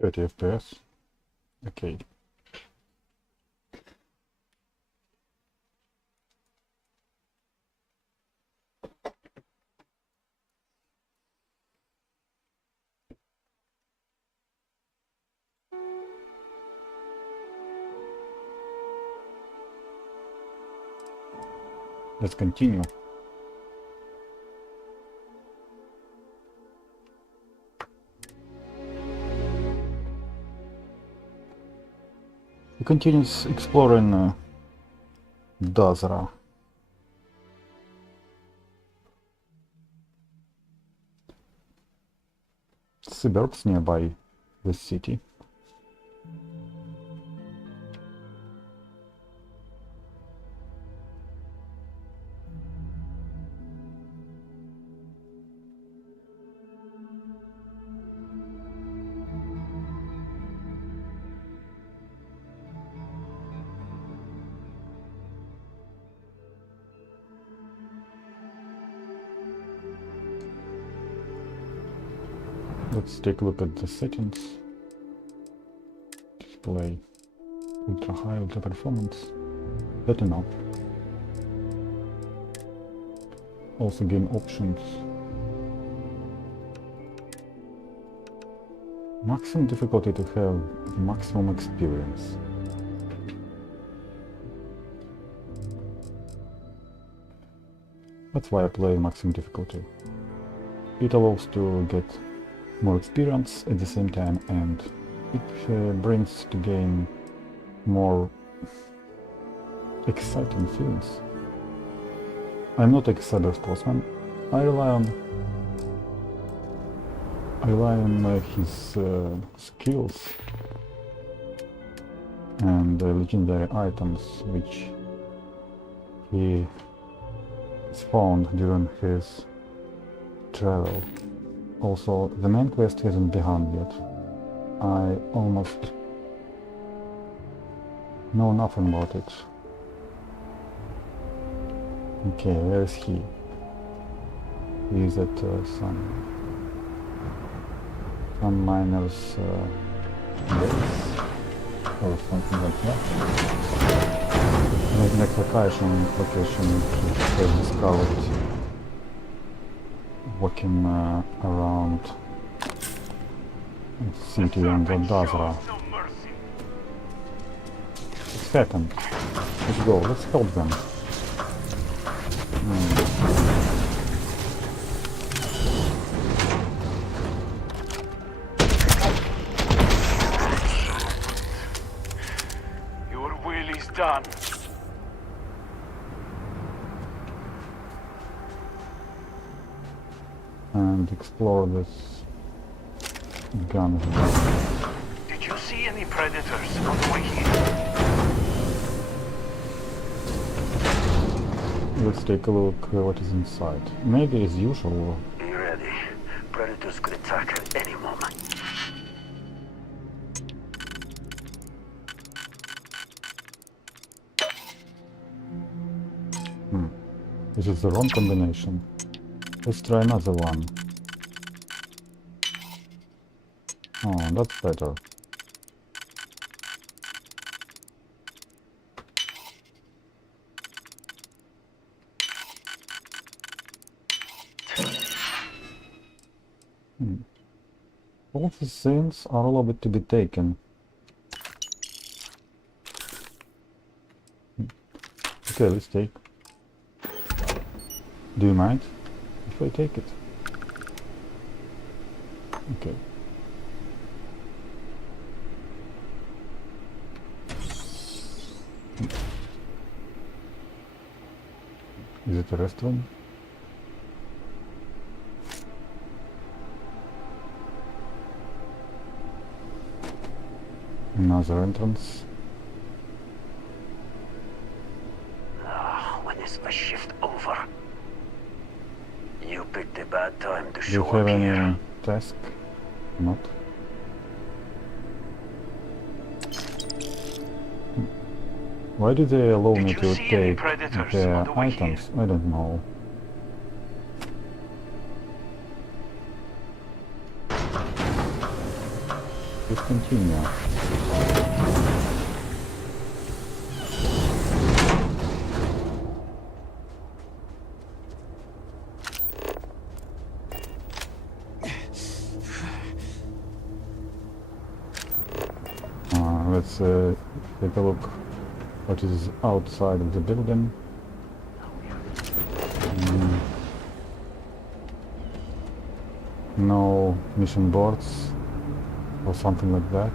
30 FPS. Okay. Let's continue. We continue exploring Dazra. Suburbs nearby the city. Let's take a look at the settings. Display ultra high, ultra performance. That enough. Also game options. Maximum difficulty to have maximum experience. That's why I play maximum difficulty. It allows to get more experience at the same time, and it brings the game more exciting feelings. I'm not a cyber sportsman. I rely on his skills and legendary items which he has found during his travel. Also, the main quest hasn't begun yet. I almost know nothing about it. Okay, where is he? He is at some miner's base or something like that. Next location which has discovered walking around the city and the Dazra. It's happened. Let's go, let's help them. Your will is done. And explore this gun. Did you see any predators on the way here? Let's take a look at what is inside. Maybe as usual. Be ready. Predators could attack at any moment. This is the wrong combination. Let's try another one. Oh, that's better. All the things are a little bit to be taken. Okay, let's take. Do you mind if I take it? Okay. Is it a restaurant? Another entrance. When is my shift over? You picked a bad time to Do you show have up any here. task? Not. Why do they allow me Did you to see any take predators their on the way here? items? I don't know. Let's continue. Let's take a look what is outside of the building. No mission boards or something like that.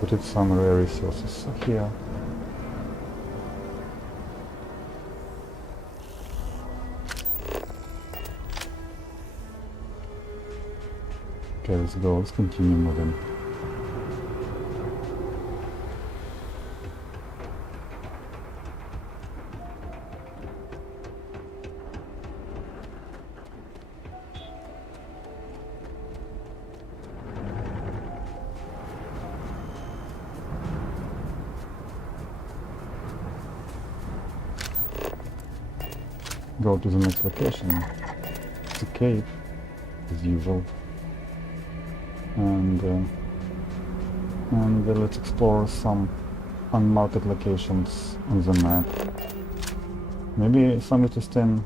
Put it some rare resources here. Okay, let's go. Let's continue moving. Go to the next location. It's a cave, as usual. And let's explore some unmarked locations on the map. Maybe some interesting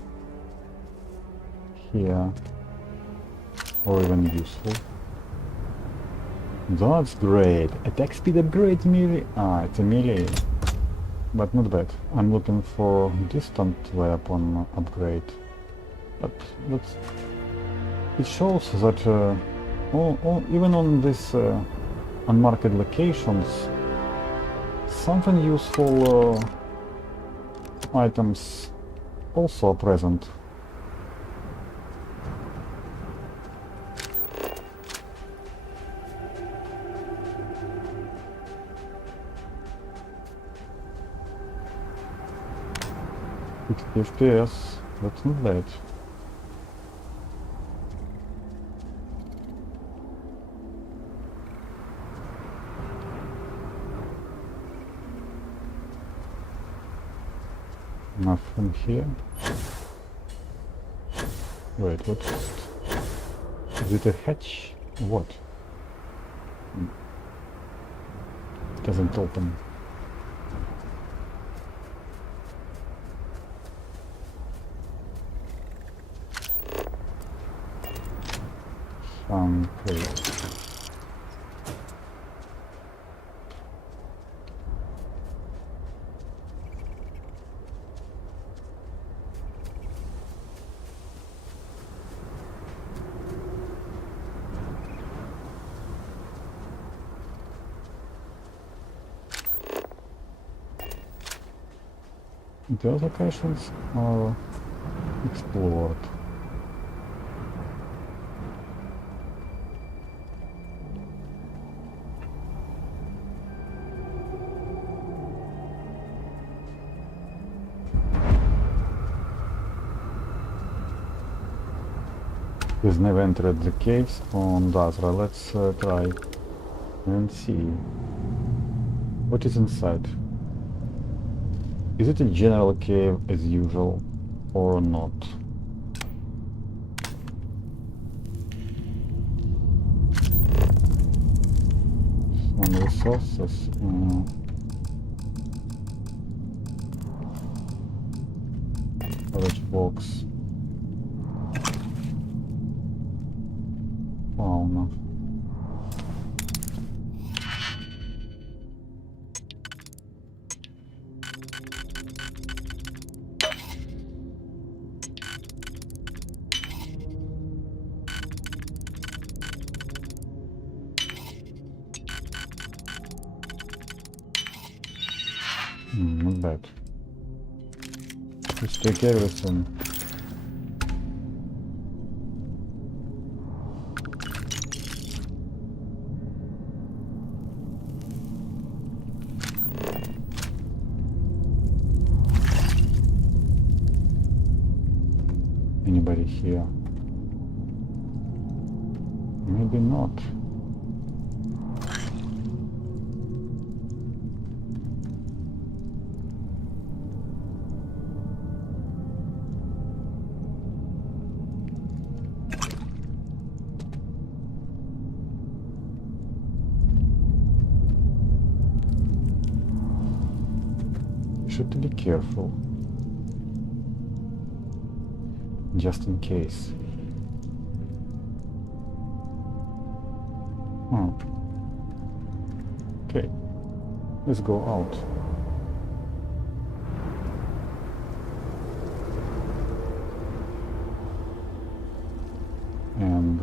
here, or even useful. That's great. Attack speed upgrade melee. Ah, it's a melee. But not bad. I'm looking for distant weapon upgrade. But that's... It shows that even on these unmarked locations, something useful items also are present. FPS, that's not bad. Nothing here. Wait, what? Is it a hatch? What? It doesn't open. Crate. Those locations are explored. We've never entered the caves on Dazra. Let's try and see what is inside. Is it a general cave as usual or not? Some resources. Storage box. Fauna. Not bad. Let's take everything. be here. Maybe not. Should be careful. Just in case. Okay. Let's go out. And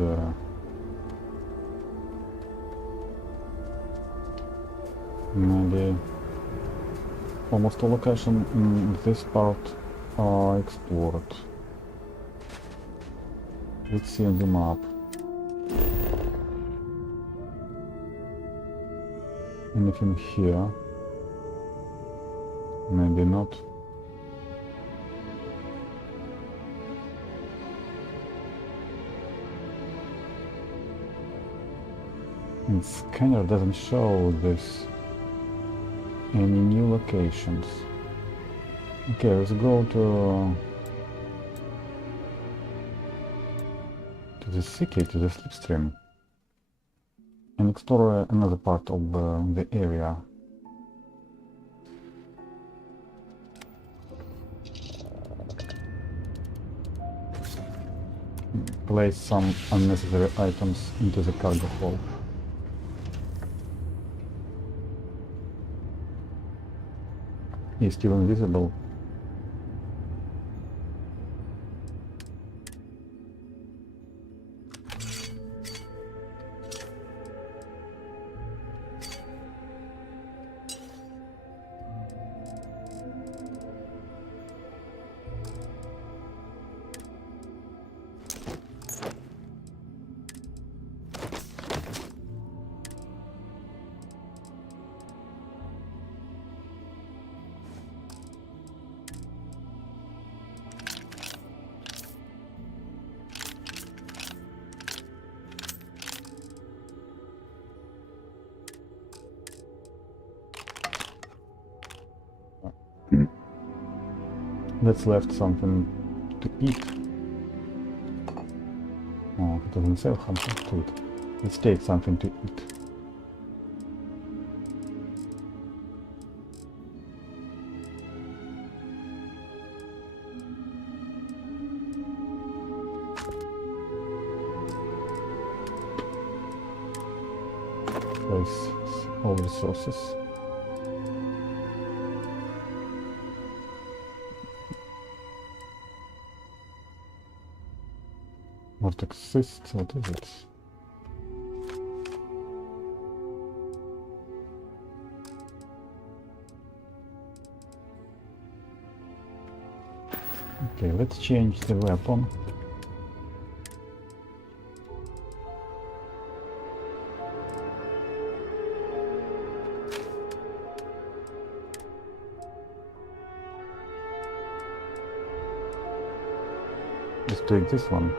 maybe almost all locations in this part are explored. Let's see on the map. Anything here? Maybe not. And scanner doesn't show this any new locations. Okay, let's go to the city, to the slipstream, and explore another part of the area. Place some unnecessary items into the cargo hold. He's still invisible. Let's left something to eat. Oh, it doesn't sell something to eat. Let's take something to eat. Place all resources. What exists? What is it? Okay, let's change the weapon. Let's take this one.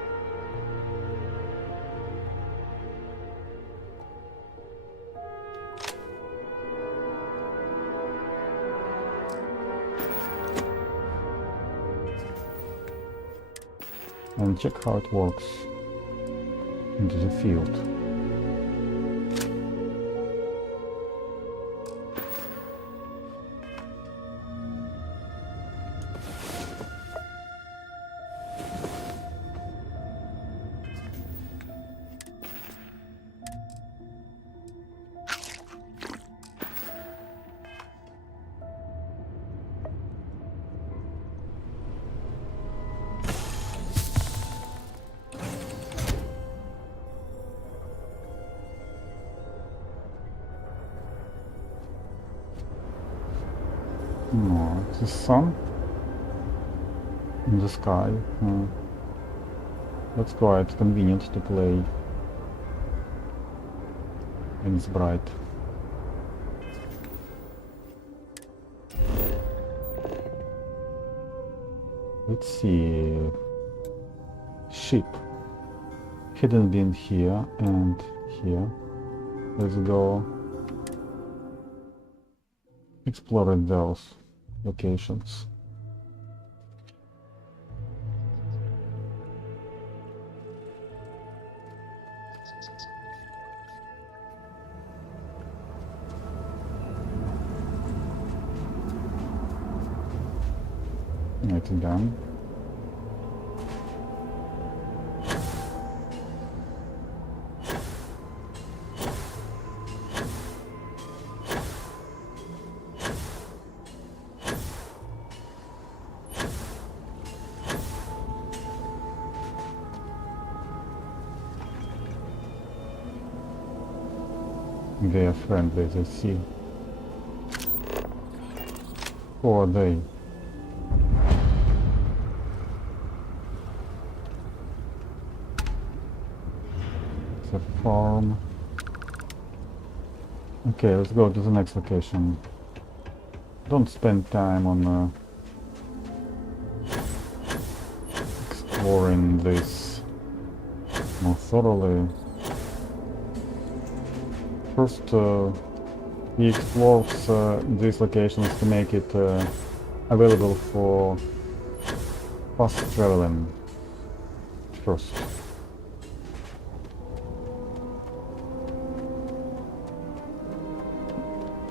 And check how it works into the field. No, it's the sun in the sky. That's quite convenient to play when it's bright. Let's see. ship. Hidden bin here and here. Let's go explore those locations. It's done. They are friendly, they see. Who are they? It's a farm. Okay, let's go to the next location. Don't spend time on exploring this more thoroughly. First, he explores these locations to make it available for fast traveling first.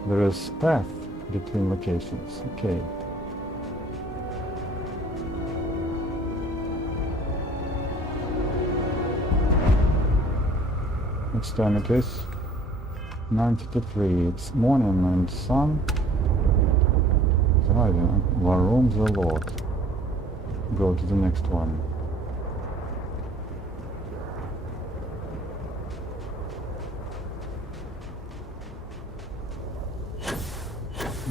There is path between locations. Okay. Which time it is? 93. It's morning and sun. Driving. One room's a lot. Go to the next one.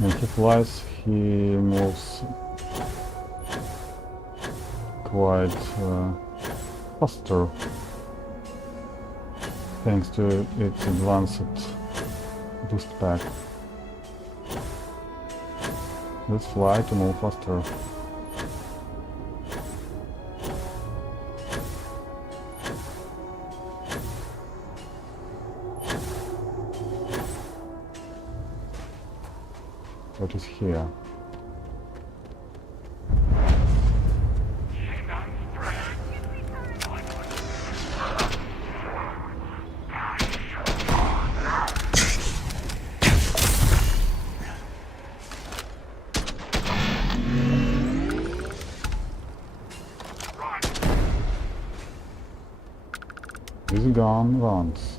When he flies, he moves quite faster, thanks to its advanced boost pack. Let's fly to move faster. What is here? This gun runs.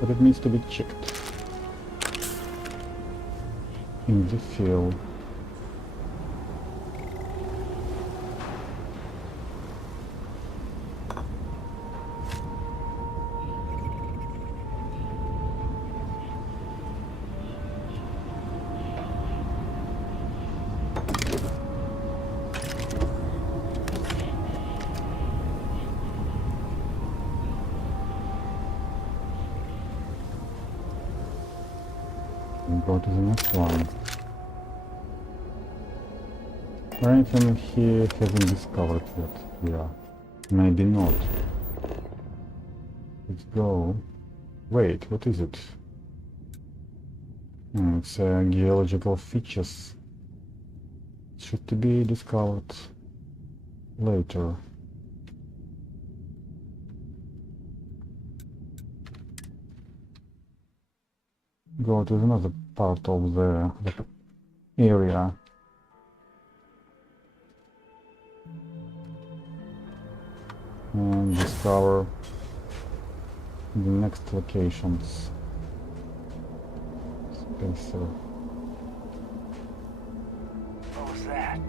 But it needs to be checked in the field. Go to the next one. Anything he hasn't discovered yet. Yeah, maybe not. Let's go. Wait, what is it? It's geological features. It should be discovered later. Go to another part of the area. And discover the next locations. Spacer. What was that?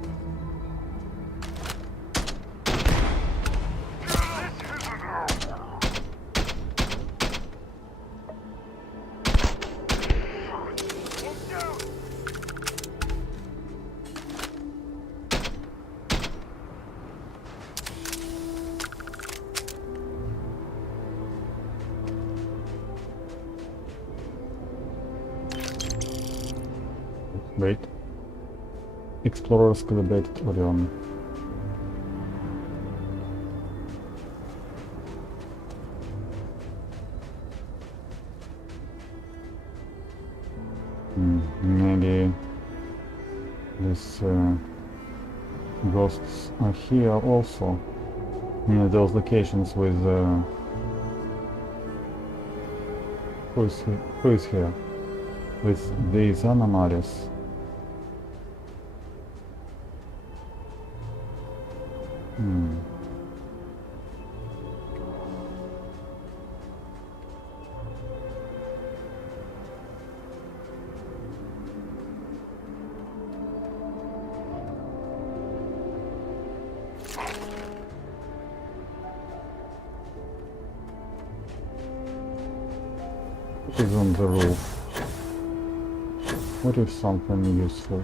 Wait. Explorers calibrated Orion. Maybe these ghosts are here also. Near those locations with who is here? With these anomalies. What is on the roof? What is something useful?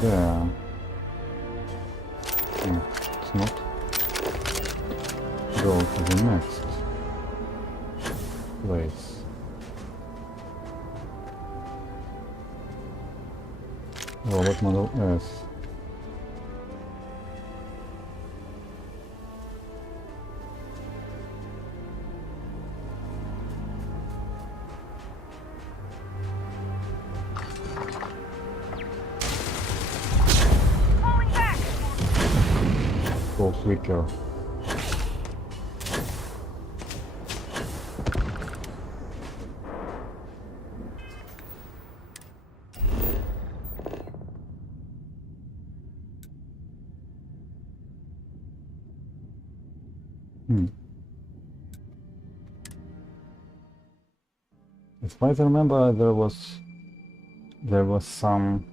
There. It's not. Go to the next place. Robot Model S. Go quicker. As far as I remember, there was some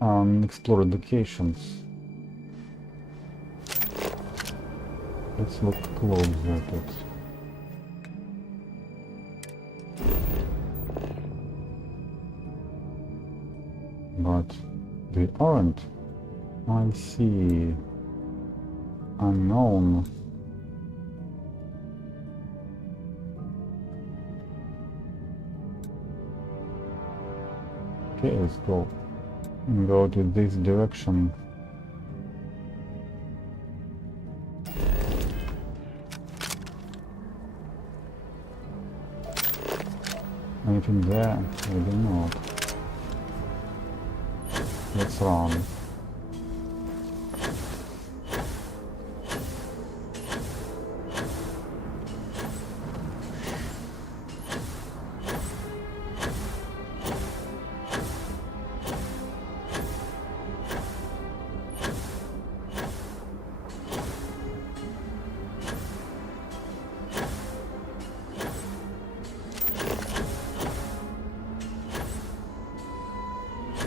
unexplored locations. Let's look closer at it. But they aren't. I see. Unknown. Okay, let's go. Go to this direction. Anything there? Maybe not. Let's run.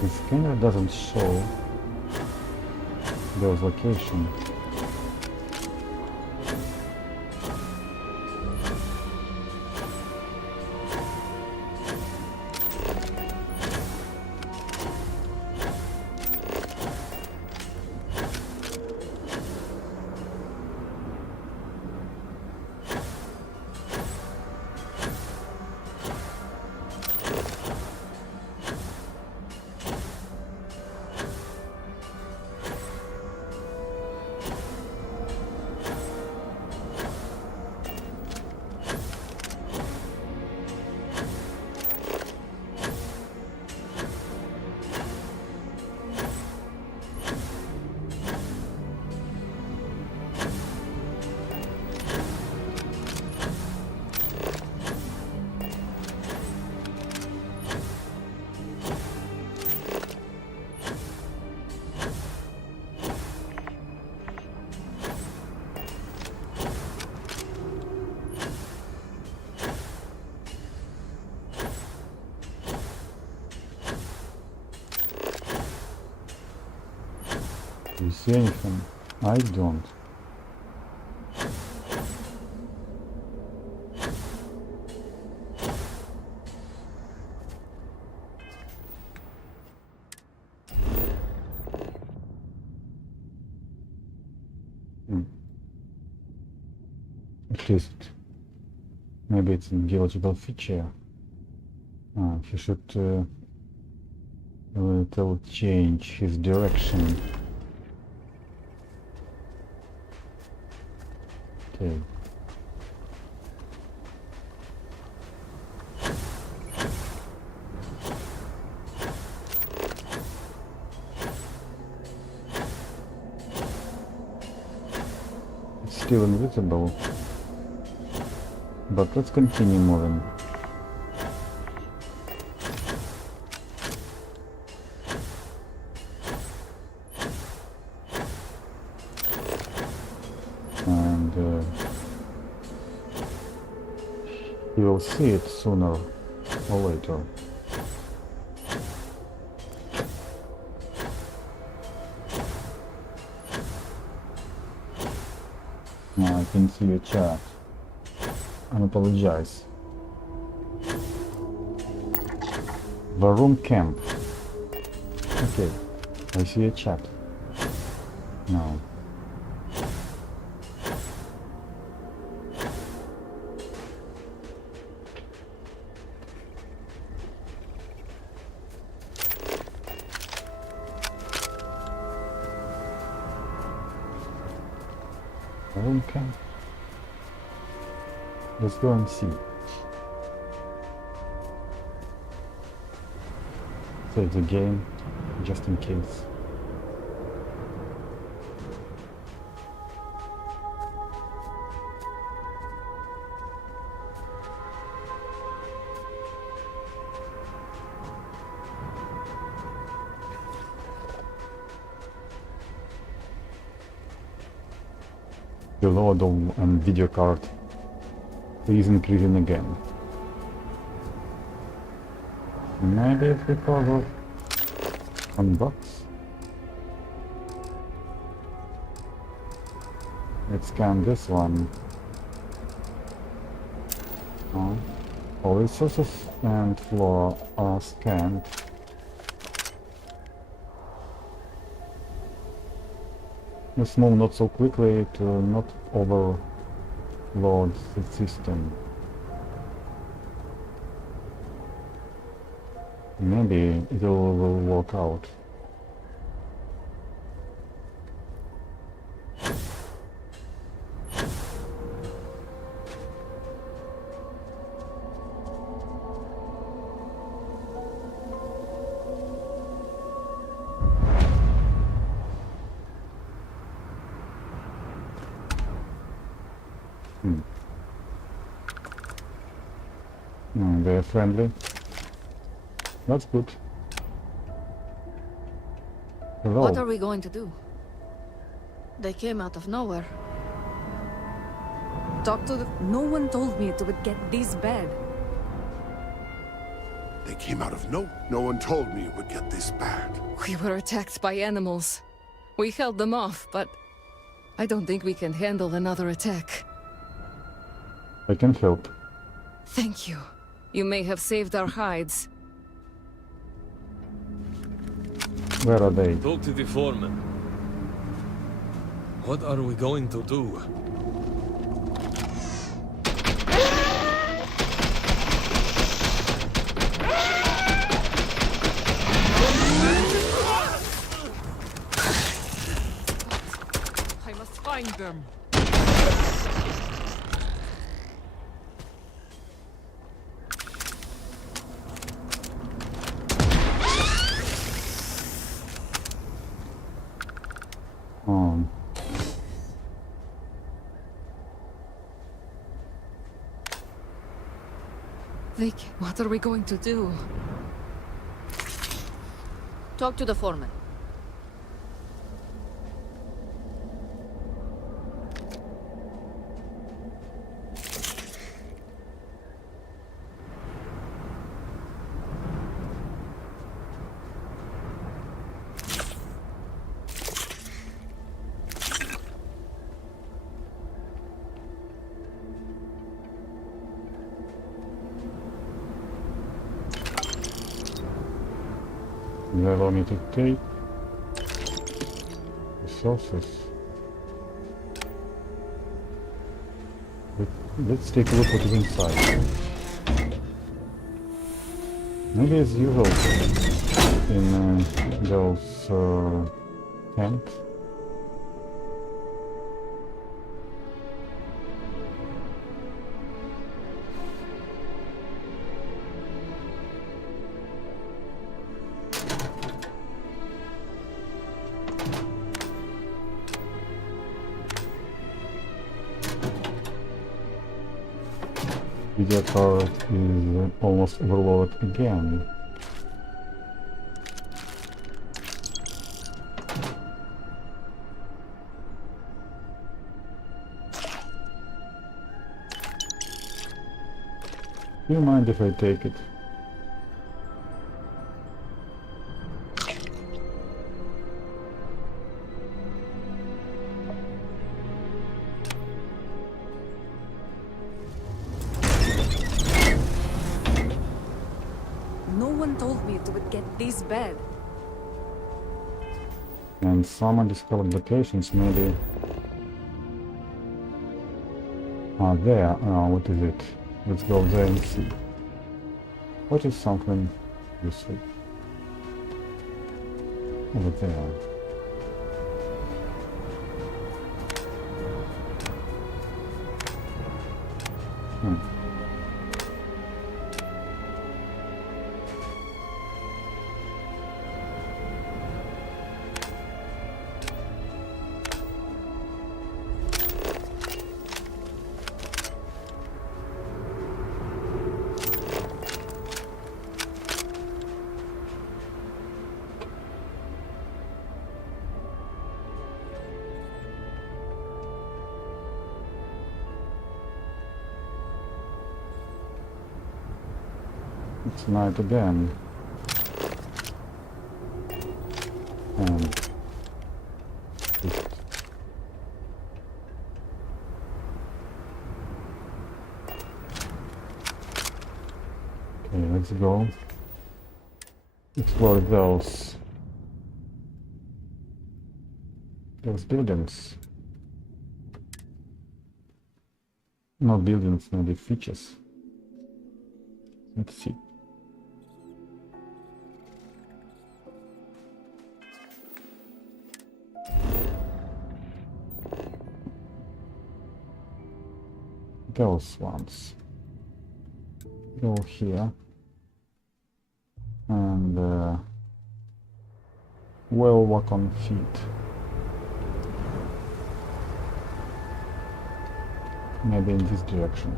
The scanner doesn't show those locations. Do you see anything? I don't. At least, maybe it's a geological feature. He should little change his direction. Okay. It's still invisible. But let's continue moving. And you will see it sooner or later. Now I can see your chat. I apologize. Varum camp. Okay, I see a chat. Now. Varum camp. Let's go and see. Save the game, just in case. The load and video card is increasing again. Maybe it's because of unbox. Let's scan this one. All resources and floor are scanned. Let's move not so quickly to not overload the system. Maybe it will work out. They're friendly. That's good. Hello. What are we going to do? They came out of nowhere. Talk to the... No one told me it would get this bad. They came out of no. No one told me it would get this bad. We were attacked by animals. We held them off, but I don't think we can handle another attack. I can help. Thank you. You may have saved our hides. Where are they? Talk to the foreman. What are we going to do? I must find them. Vic, what are we going to do? Talk to the foreman. You allow me to take resources. Let's take a look what is inside. Maybe as usual in those tents. Video card is almost overloaded again. Do you mind if I take it? No one told me it would get this bad. And some undiscovered locations maybe are there. What is it? Let's go there and see. What is something useful? Over there. It's night again. And just okay, let's go explore those buildings. Not buildings, maybe features. Let's see. Those ones. Go here. And we'll walk on feet. Maybe in this direction.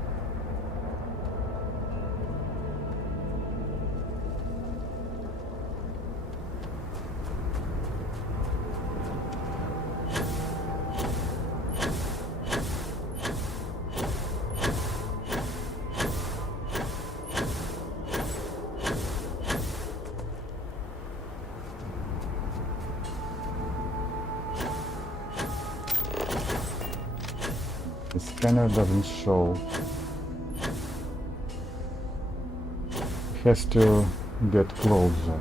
The scanner doesn't show. It has to get closer.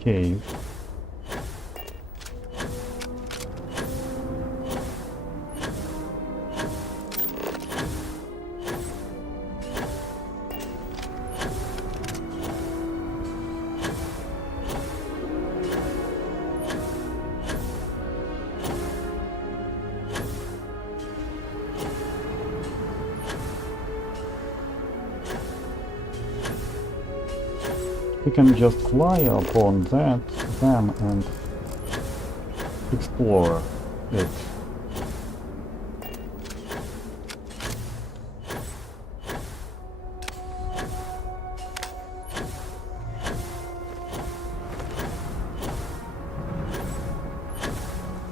Cave. We can just fly upon them and explore it.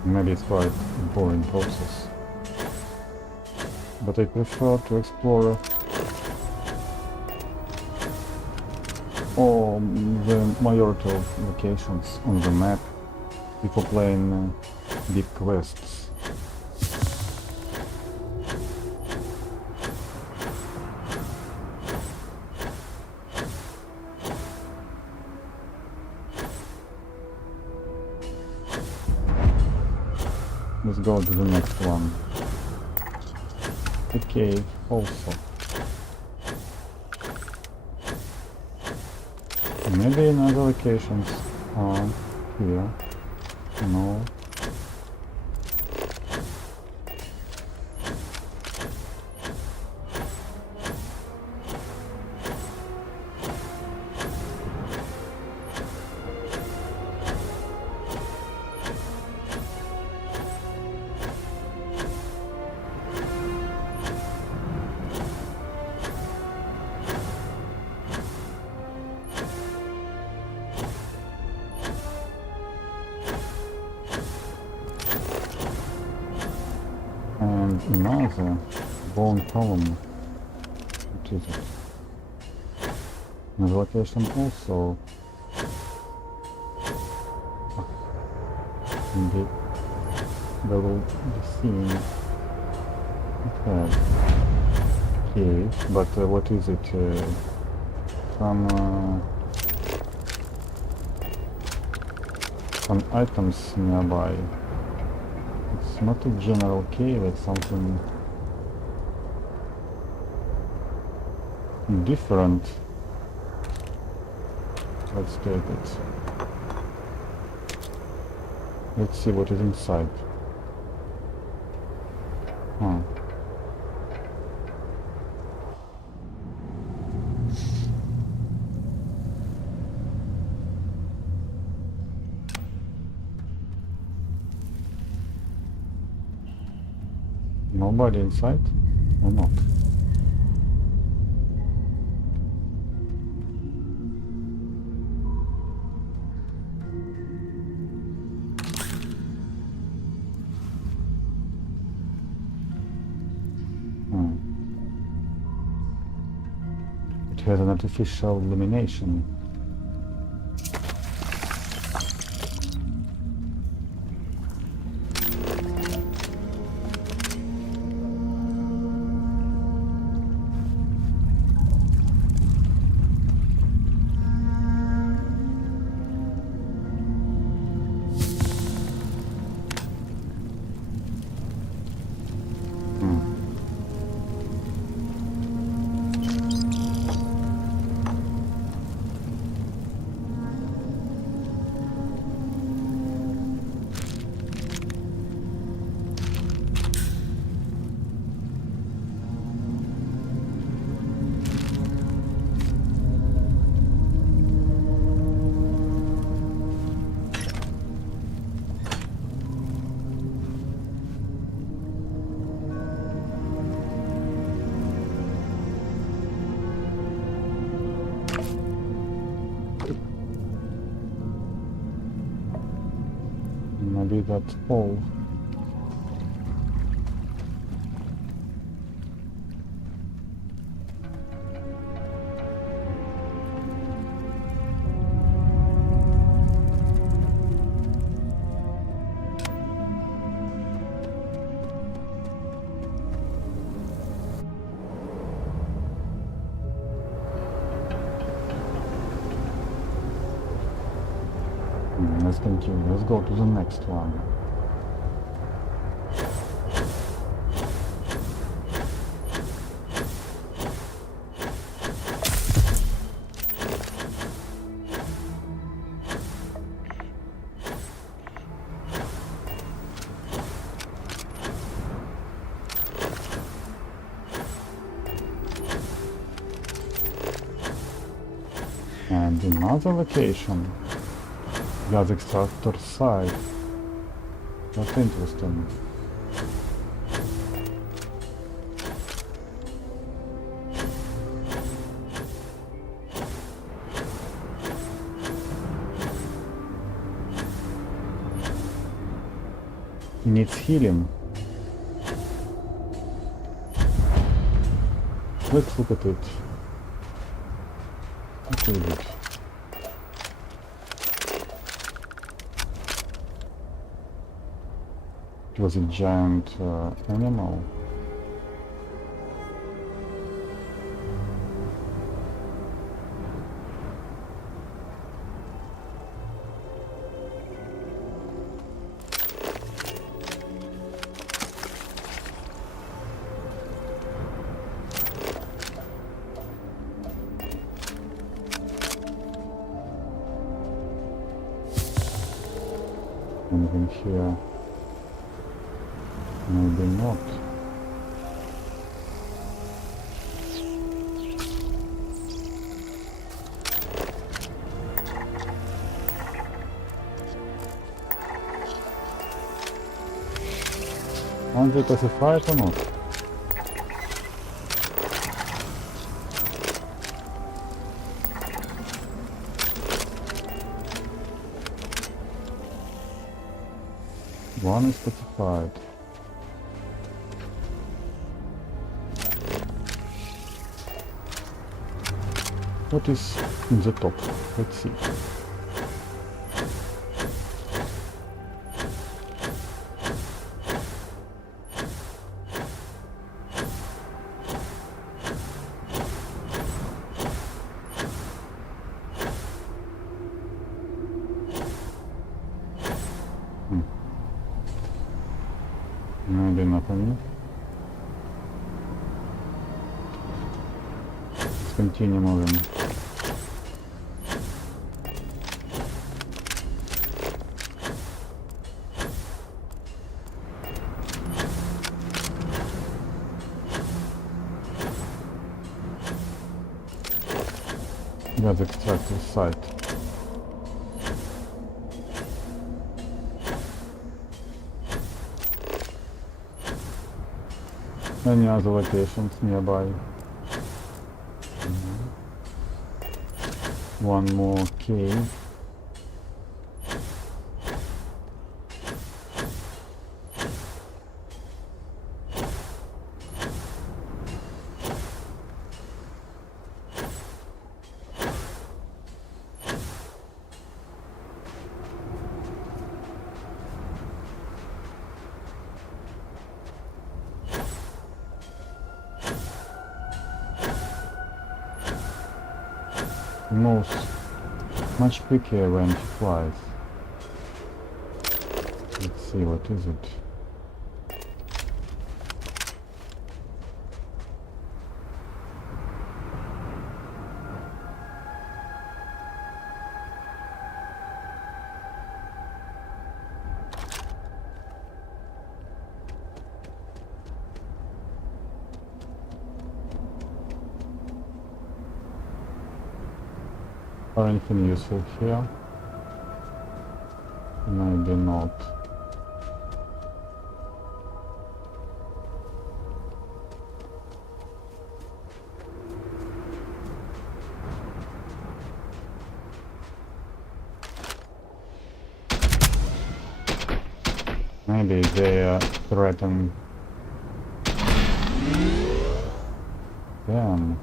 Maybe it's quite a boring process, but I prefer to explore or the majority of locations on the map before playing big quests. Let's go to the next one. The cave also. Maybe in other locations are here. No. And another bone column. What is it? Another location also. Maybe they will be seen. Okay. Cave, but what is it? Some items nearby. It's not a general cave, it's something different. Let's take it. Let's see what is inside. Huh. Nobody inside or not? It has an artificial illumination. Maybe that's all. Let's continue. Let's go to the next one. And another location. Gas extractor site. That's interesting. Needs healing. Let's look at it. What is it? It was a giant animal. Anything here? Maybe not. Want it as a fight or not? One is specified. What is in the top? Let's see. Maybe not on me. Let's continue moving. Let's extract this site. Any other locations nearby? One more cave. Moves much quicker when he flies. Let's see, what is it? Or anything useful here? Maybe not. Maybe they threaten them.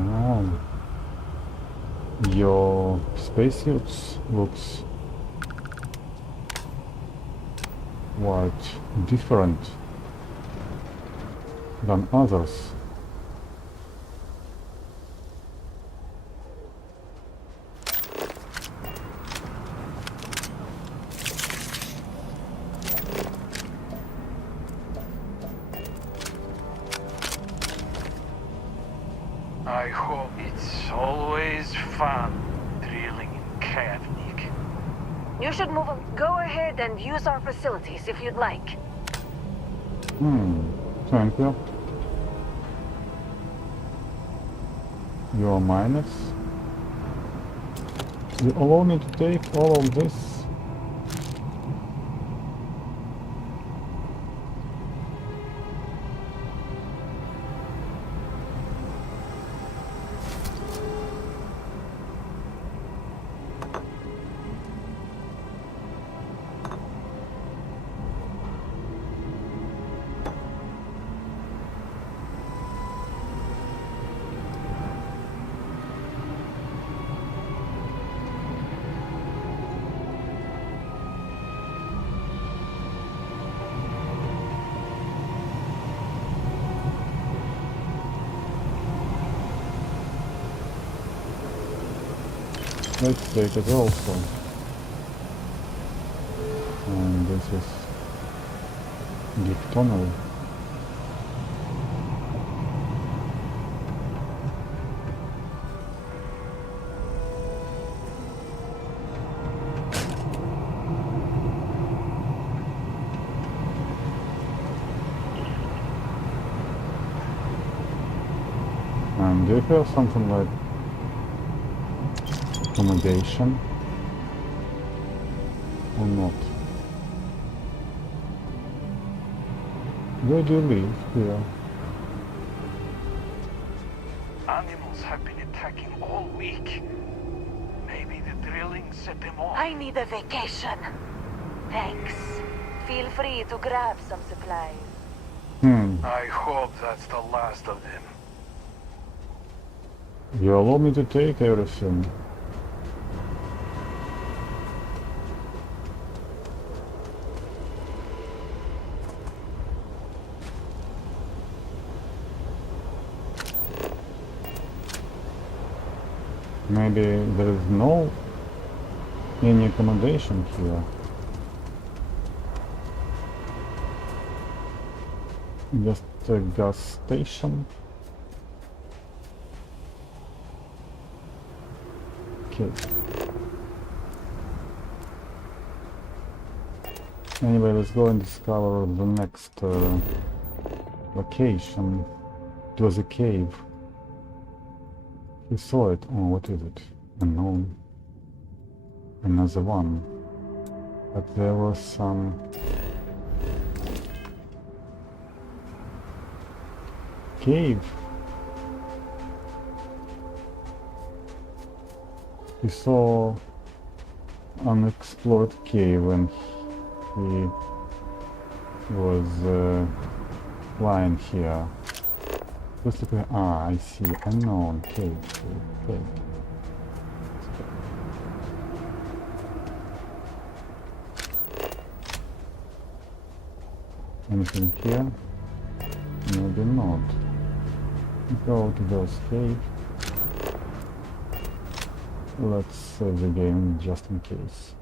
Oh. Your spacesuits looks quite different than others. I hope it's always fun drilling in Kavnik. You should move on. Go ahead and use our facilities if you'd like. Thank you. Your miners. You allow me to take all of this? Let's take it also. And this is deep tunnel. And do you have something like accommodation or not? Where do you live here? Animals have been attacking all week. Maybe the drilling set them off. I need a vacation. Thanks. Feel free to grab some supplies. I hope that's the last of them. You allow me to take everything. Maybe there is no any accommodation here. Just a gas station. Okay. Anyway, let's go and discover the next location. It was a cave. We saw it. Oh, what is it? Unknown. Another one. But there was some... cave. We saw unexplored cave when he was flying here. Just look at, I see, unknown cave. Okay. Anything here? Maybe not. Go to those caves. Let's save the game just in case.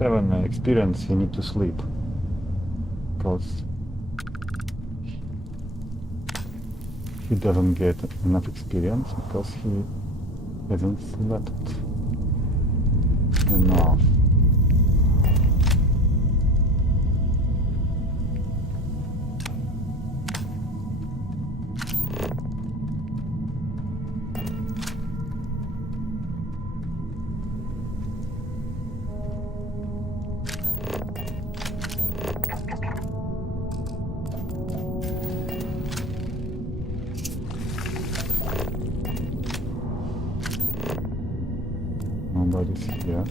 Have an experience, you need to sleep. Because he doesn't get enough experience because he hasn't slept enough. Nobody's here.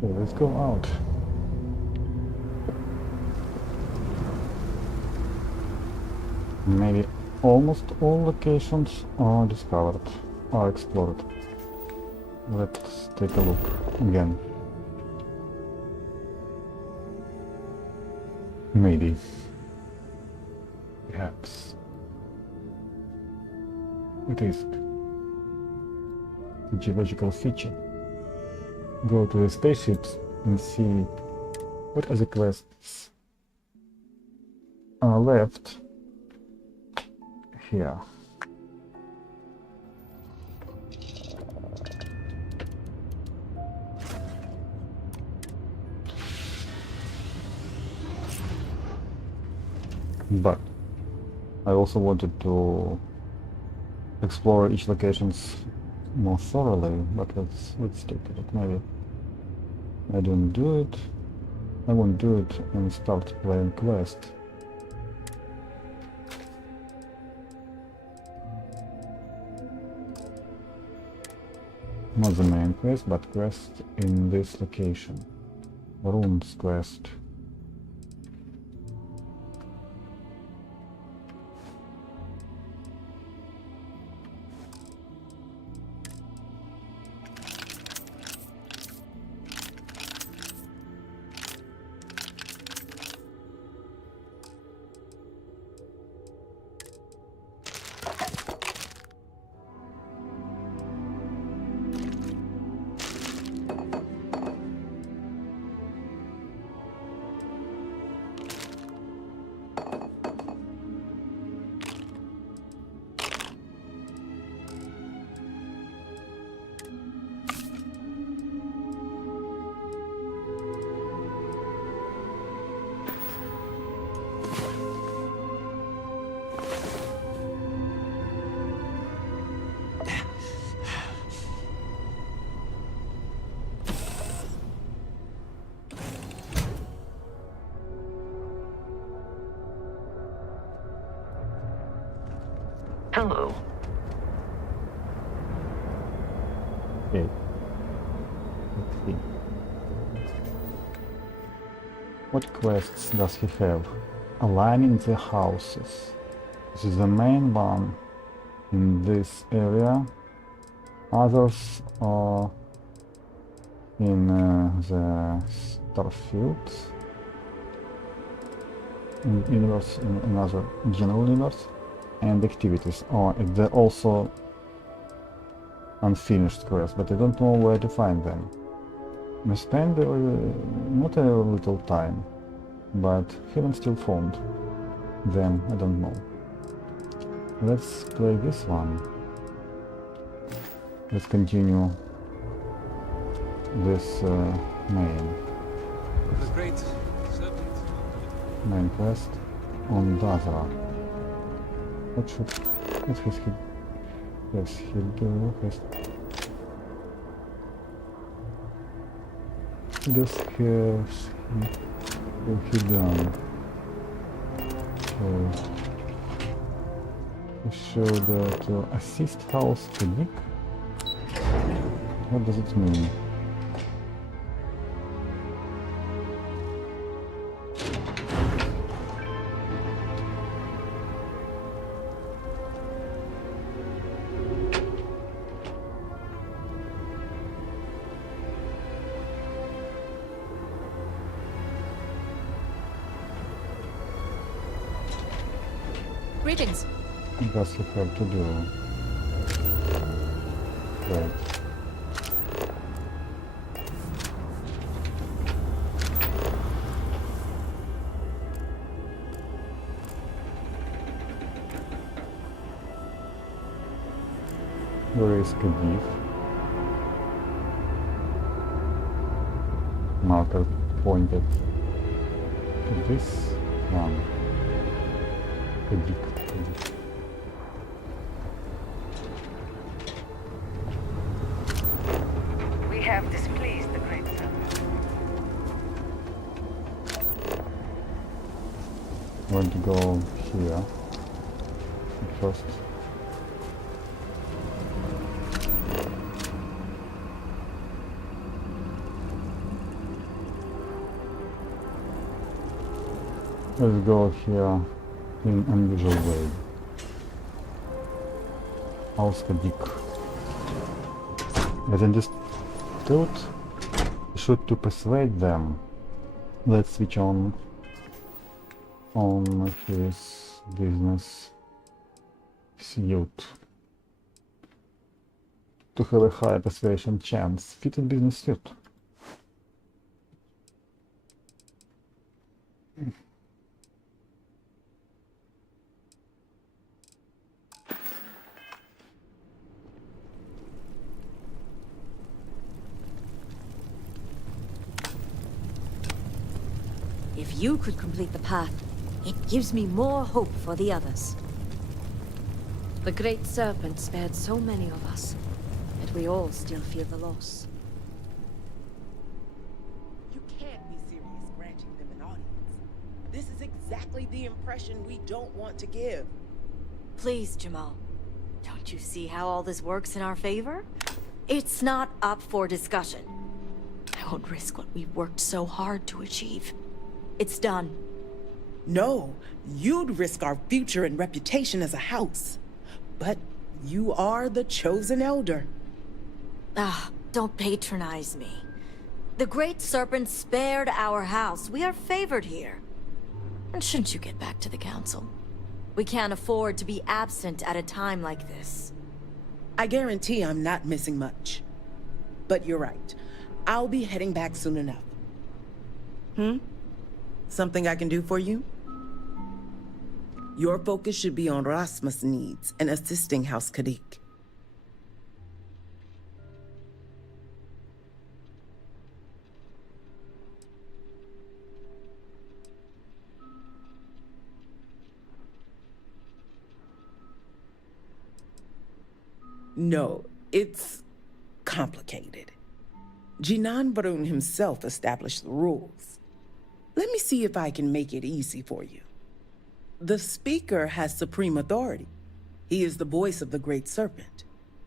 Okay, let's go out. Maybe almost all locations are discovered, are explored. Let's take a look again. Maybe. Perhaps. It is a geological feature. Go to the spaceships and see what other quests are left here. But I also wanted to explore each locations more thoroughly, but let's take a look. Maybe I don't do it. I won't do it and start playing quest. Not the main quest, but quest in this location. Runes quest. Hello. Okay. Let's see. What quests does he have? Aligning the houses. This is the main one in this area. Others are in the Starfield universe, in another general universe, and activities are also unfinished quests, but I don't know where to find them. We spend not a little time, but haven't still found them. I don't know. Let's play this one. Let's continue this main The great serpent. quest on Dazra. What has he? Yes, he do. This has he done. So he showed to assist house to Nick. What does it mean? Greetings. What does he have to do? Right. Where is Kadiv? Marker pointed to this one. Kadik. We have displeased the Great Serpent. I'm going to go here first. Let's go here in unusual way. Auskadik. As understood, should to persuade them. Let's switch on his business suit to have a higher persuasion chance. Fitted business suit. If you could complete the path, it gives me more hope for the others. The Great Serpent spared so many of us, yet we all still feel the loss. You can't be serious granting them an audience. This is exactly the impression we don't want to give. Please, Jamal. Don't you see how all this works in our favor? It's not up for discussion. I won't risk what we've worked so hard to achieve. It's done. No, you'd risk our future and reputation as a house. But you are the chosen elder. Ah, don't patronize me. The Great Serpent spared our house. We are favored here. And shouldn't you get back to the council? We can't afford to be absent at a time like this. I guarantee I'm not missing much. But you're right. I'll be heading back soon enough. Something I can do for you? Your focus should be on Rasmus' needs and assisting House Kadik. No, it's complicated. Jinan Varun himself established the rules. Let me see if I can make it easy for you. The Speaker has supreme authority. He is the voice of the Great Serpent.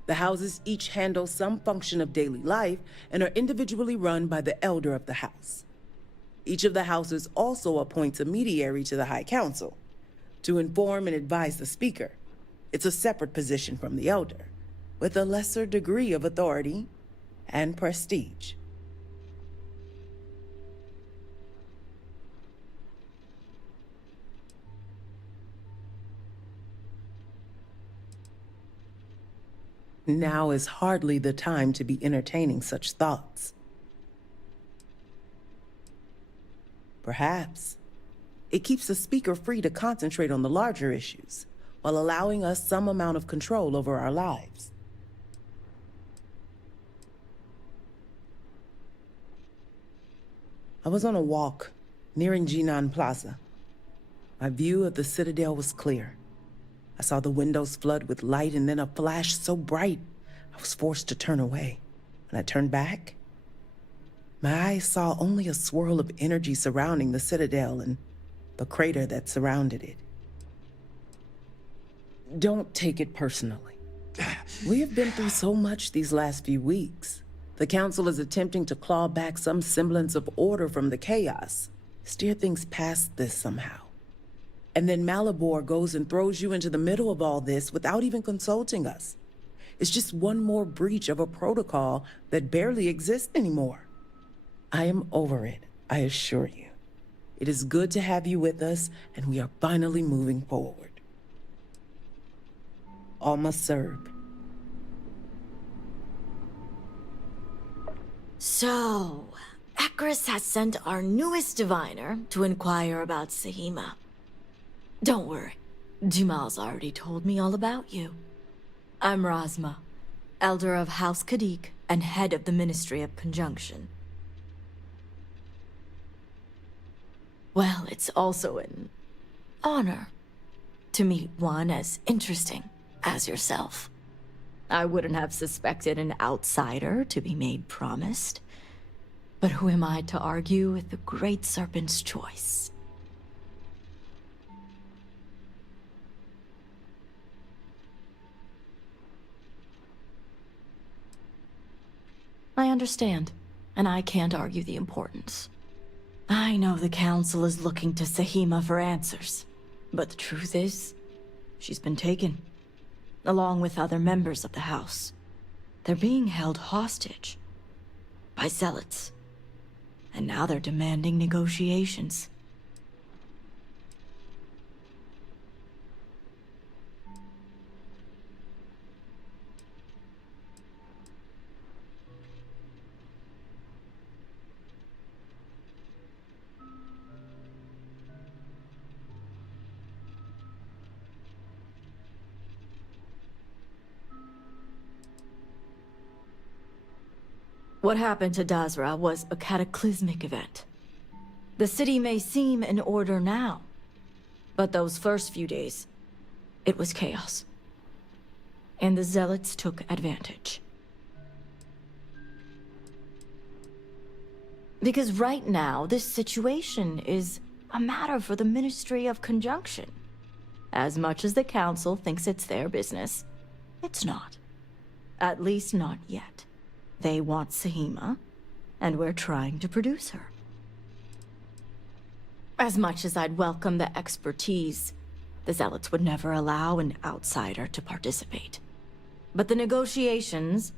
The houses each handle some function of daily life and are individually run by the Elder of the House. Each of the houses also appoints a mediary to the High Council to inform and advise the Speaker. It's a separate position from the Elder, with a lesser degree of authority and prestige. Now is hardly the time to be entertaining such thoughts. Perhaps it keeps the Speaker free to concentrate on the larger issues, while allowing us some amount of control over our lives. I was on a walk, nearing Jinan Plaza. My view of the Citadel was clear. I saw the windows flood with light and then a flash so bright, I was forced to turn away. When I turned back, my eyes saw only a swirl of energy surrounding the Citadel and the crater that surrounded it. Don't take it personally. We have been through so much these last few weeks. The Council is attempting to claw back some semblance of order from the chaos, steer things past this somehow. And then Malabor goes and throws you into the middle of all this without even consulting us. It's just one more breach of a protocol that barely exists anymore. I am over it, I assure you. It is good to have you with us, and we are finally moving forward. All must serve. So, Akris has sent our newest diviner to inquire about Sahima. Don't worry, Jamal's already told me all about you. I'm Razma, Elder of House Kadik and head of the Ministry of Conjunction. Well, it's also an honor to meet one as interesting as yourself. I wouldn't have suspected an outsider to be made promised. But who am I to argue with the Great Serpent's choice? I understand, and I can't argue the importance. I know the Council is looking to Sahima for answers, but the truth is, she's been taken, along with other members of the House. They're being held hostage by zealots, and now they're demanding negotiations. What happened to Dazra was a cataclysmic event. The city may seem in order now, but those first few days, it was chaos. And the Zealots took advantage. Because right now, this situation is a matter for the Ministry of Conjunction. As much as the Council thinks it's their business, it's not. At least not yet. They want Sahima, and we're trying to produce her. As much as I'd welcome the expertise, the Zealots would never allow an outsider to participate. But the negotiations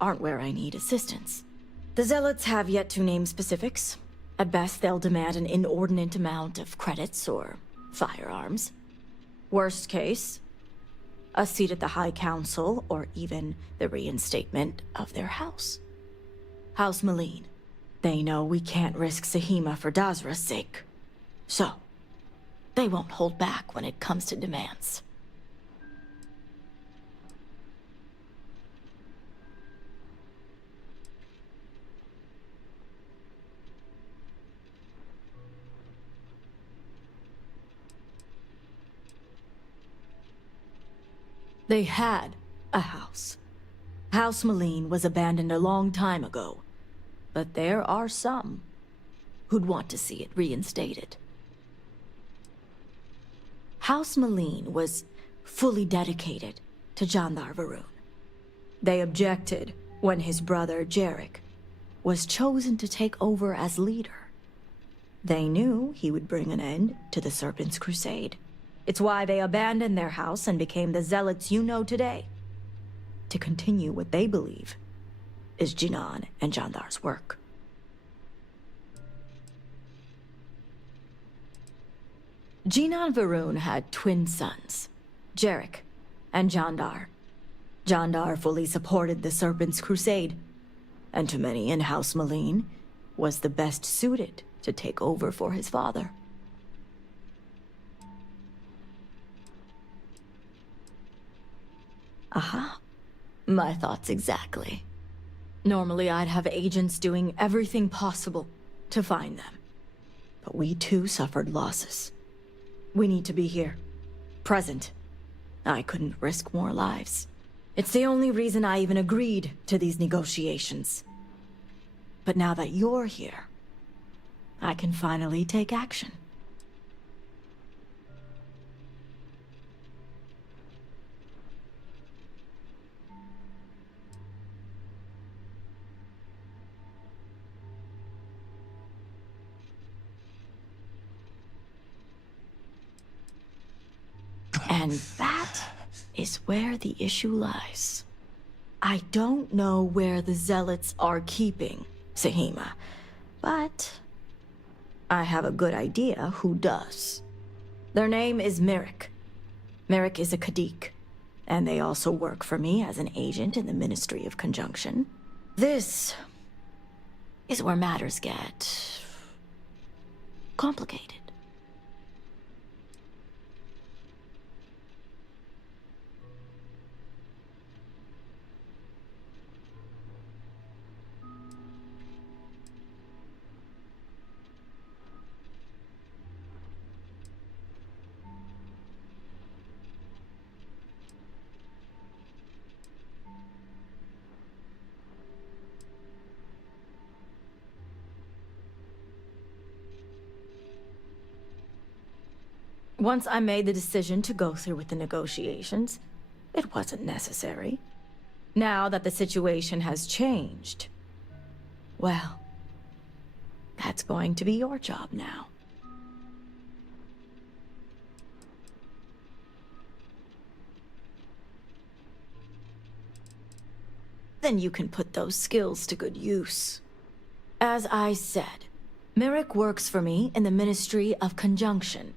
aren't where I need assistance. The Zealots have yet to name specifics. At best, they'll demand an inordinate amount of credits or firearms. Worst case, a seat at the High Council, or even the reinstatement of their house. House Malene. They know we can't risk Sahima for Dazra's sake. So, they won't hold back when it comes to demands. They had a house. House Malene was abandoned a long time ago, but there are some who'd want to see it reinstated. House Malene was fully dedicated to Jandar Varun. They objected when his brother Jarek was chosen to take over as leader. They knew he would bring an end to the Serpent's Crusade. It's why they abandoned their house and became the Zealots you know today, to continue what they believe is Jinan and Jandar's work. Jinan Varun had twin sons, Jarek and Jandar. Jandar fully supported the Serpent's Crusade, and to many in House Malene, was the best suited to take over for his father. Aha. My thoughts exactly. Normally I'd have agents doing everything possible to find them. But we too suffered losses. We need to be here. Present. I couldn't risk more lives. It's the only reason I even agreed to these negotiations. But now that you're here, I can finally take action. And that is where the issue lies. I don't know where the Zealots are keeping Sahima, but I have a good idea who does. Their name is Merrick. Merrick is a Kadik, and they also work for me as an agent in the Ministry of Conjunction. This is where matters get complicated. Once I made the decision to go through with the negotiations, it wasn't necessary. Now that the situation has changed, well, that's going to be your job now. Then you can put those skills to good use. As I said, Merrick works for me in the Ministry of Conjunction.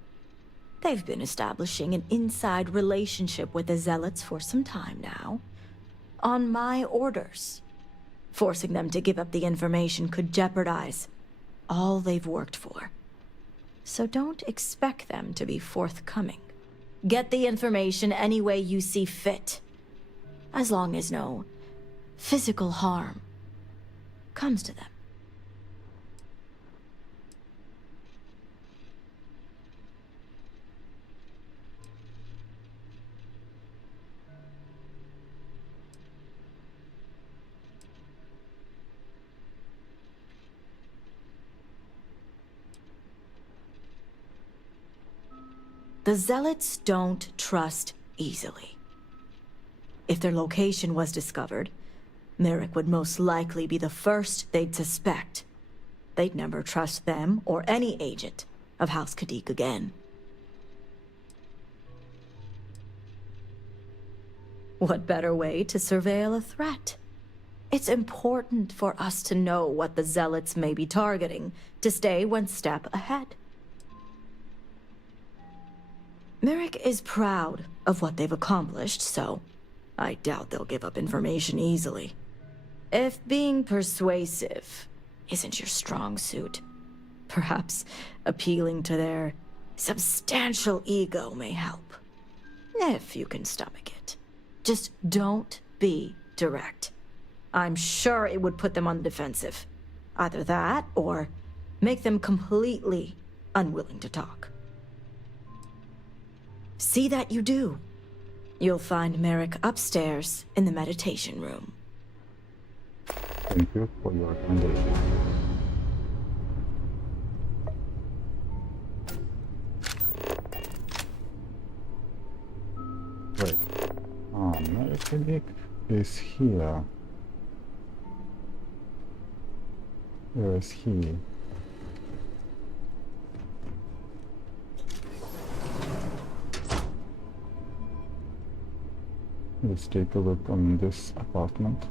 They've been establishing an inside relationship with the Zealots for some time now, on my orders. Forcing them to give up the information could jeopardize all they've worked for. So don't expect them to be forthcoming. Get the information any way you see fit, as long as no physical harm comes to them. The Zealots don't trust easily. If their location was discovered, Merrick would most likely be the first they'd suspect. They'd never trust them or any agent of House Kadik again. What better way to surveil a threat? It's important for us to know what the Zealots may be targeting to stay one step ahead. Merrick is proud of what they've accomplished, so I doubt they'll give up information easily. If being persuasive isn't your strong suit, perhaps appealing to their substantial ego may help. If you can stomach it. Just don't be direct. I'm sure it would put them on the defensive. Either that, or make them completely unwilling to talk. See that you do. You'll find Merrick upstairs in the meditation room. Thank you for your recommendation. Wait. Merrick is here. Where is he? Let's take a look on this apartment.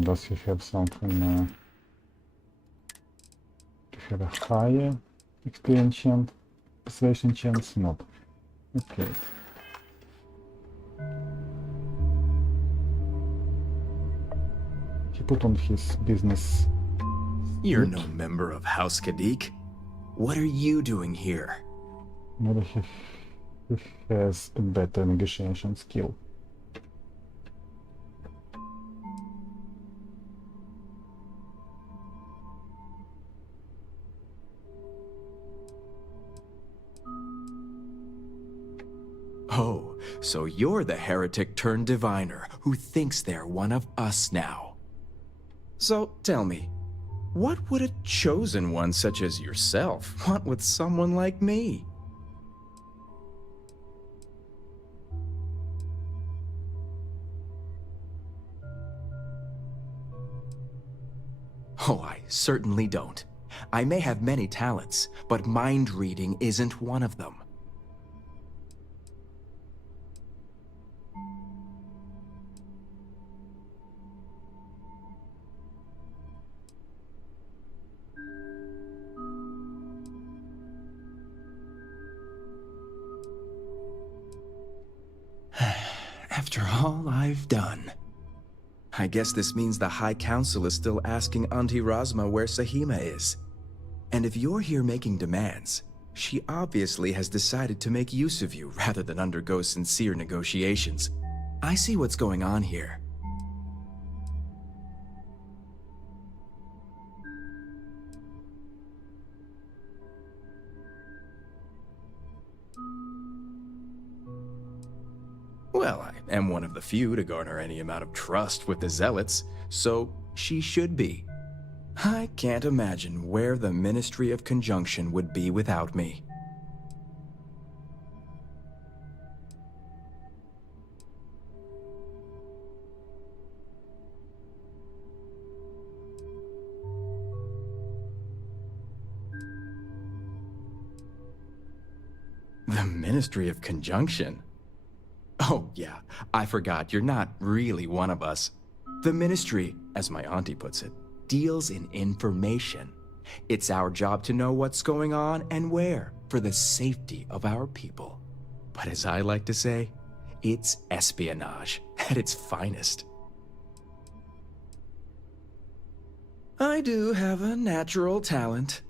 Does he have something to have a higher experience chance, persuasion chance? Not. Okay. He put on his business. You're no member of House Kadik. What are you doing here? Maybe he has a better negotiation skill. Oh, so you're the heretic turned diviner who thinks they're one of us now. So tell me, what would a chosen one such as yourself want with someone like me? Oh, I certainly don't. I may have many talents, but mind reading isn't one of them. After all I've done. I guess this means the High Council is still asking Auntie Razma where Sahima is. And if you're here making demands, she obviously has decided to make use of you rather than undergo sincere negotiations. I see what's going on here. Well, I am one of the few to garner any amount of trust with the Zealots, so she should be. I can't imagine where the Ministry of Conjunction would be without me. The Ministry of Conjunction? Oh, yeah, I forgot, you're not really one of us. The Ministry, as my auntie puts it, deals in information. It's our job to know what's going on and where, for the safety of our people. But as I like to say, it's espionage at its finest. I do have a natural talent.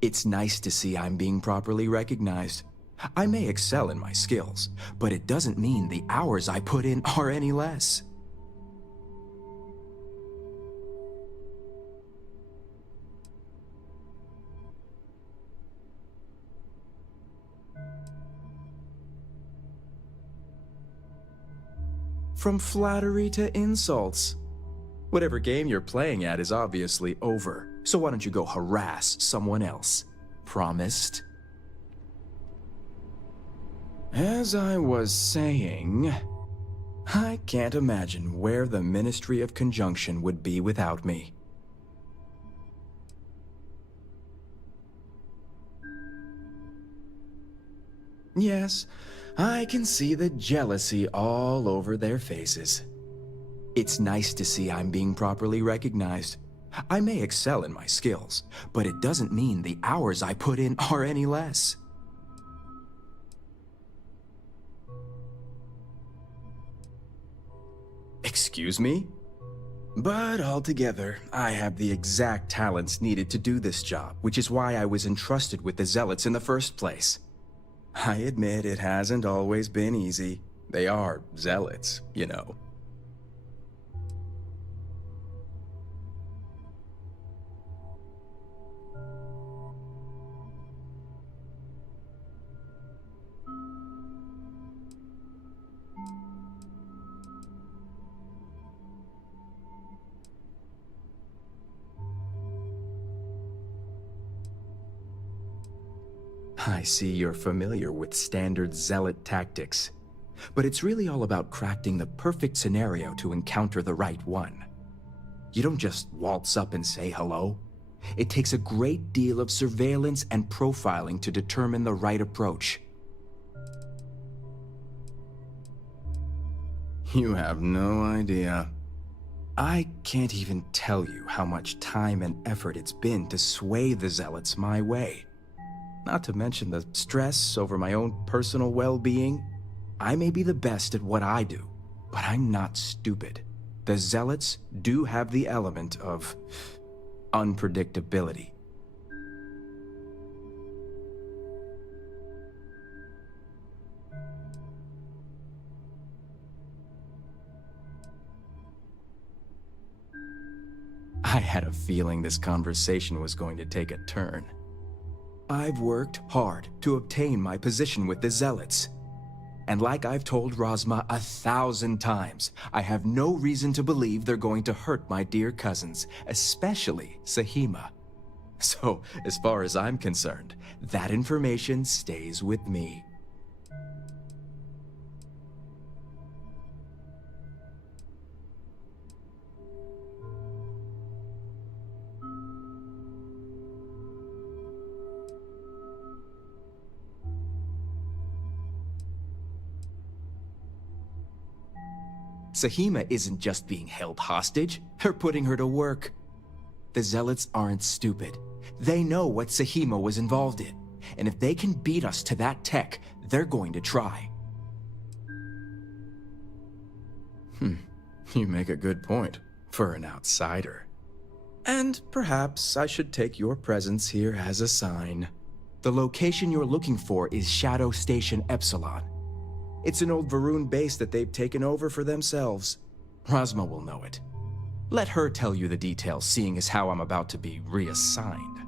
It's nice to see I'm being properly recognized. I may excel in my skills, but it doesn't mean the hours I put in are any less. From flattery to insults. Whatever game you're playing at is obviously over, so why don't you go harass someone else? Promised? As I was saying, I can't imagine where the Ministry of Conjunction would be without me. Yes, I can see the jealousy all over their faces. It's nice to see I'm being properly recognized. I may excel in my skills, but it doesn't mean the hours I put in are any less. Excuse me? But altogether, I have the exact talents needed to do this job, which is why I was entrusted with the Zealots in the first place. I admit it hasn't always been easy. They are Zealots, you know. I see you're familiar with standard Zealot tactics, but it's really all about crafting the perfect scenario to encounter the right one. You don't just waltz up and say hello. It takes a great deal of surveillance and profiling to determine the right approach. You have no idea. I can't even tell you how much time and effort it's been to sway the Zealots my way. Not to mention the stress over my own personal well-being. I may be the best at what I do, but I'm not stupid. The Zealots do have the element of unpredictability. I had a feeling this conversation was going to take a turn. I've worked hard to obtain my position with the Zealots. And like I've told Rosma 1,000 times, I have no reason to believe they're going to hurt my dear cousins, especially Sahima. So, as far as I'm concerned, that information stays with me. Sahima isn't just being held hostage, they're putting her to work. The Zealots aren't stupid. They know what Sahima was involved in, and if they can beat us to that tech, they're going to try. You make a good point, for an outsider. And perhaps I should take your presence here as a sign. The location you're looking for is Shadow Station Epsilon. It's an old Varun base that they've taken over for themselves. Rosma will know it. Let her tell you the details, seeing as how I'm about to be reassigned.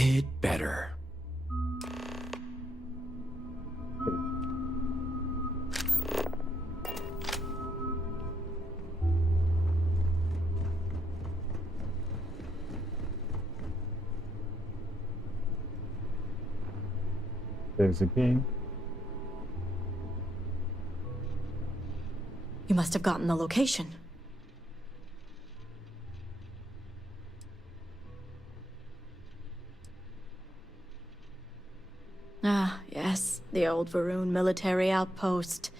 It better. There's a game. You must have gotten the location. Ah, yes, the old Varun military outpost.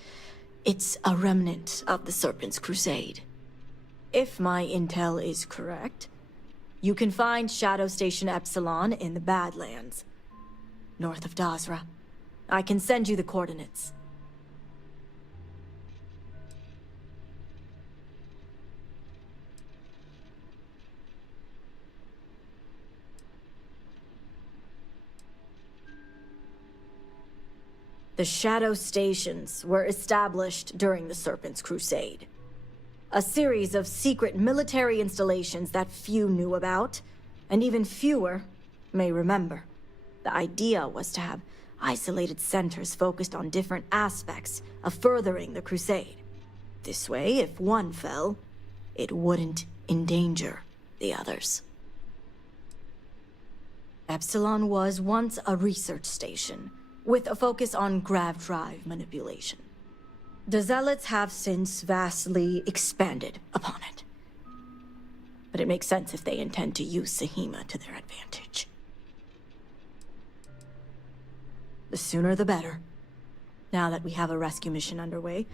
It's a remnant of the Serpent's Crusade. If my intel is correct, you can find Shadow Station Epsilon in the Badlands, north of Dazra. I can send you the coordinates. The Shadow Stations were established during the Serpent's Crusade. A series of secret military installations that few knew about, and even fewer may remember. The idea was to have isolated centers focused on different aspects of furthering the Crusade. This way, if one fell, it wouldn't endanger the others. Epsilon was once a research station, with a focus on grav drive manipulation. The Zealots have since vastly expanded upon it. But it makes sense if they intend to use Sahima to their advantage. The sooner the better. Now that we have a rescue mission underway,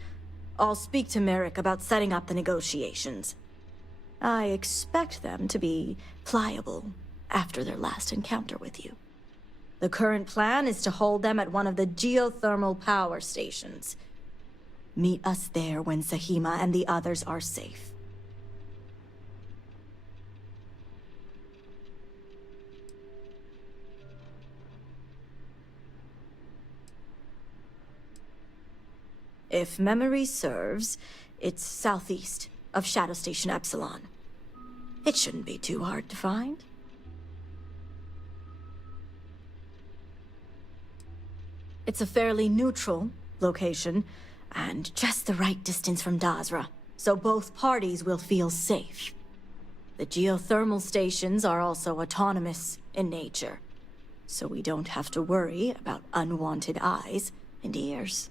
I'll speak to Merrick about setting up the negotiations. I expect them to be pliable after their last encounter with you. The current plan is to hold them at one of the geothermal power stations. Meet us there when Sahima and the others are safe. If memory serves, it's southeast of Shadow Station Epsilon. It shouldn't be too hard to find. It's a fairly neutral location, and just the right distance from Dazra, so both parties will feel safe. The geothermal stations are also autonomous in nature, so we don't have to worry about unwanted eyes and ears.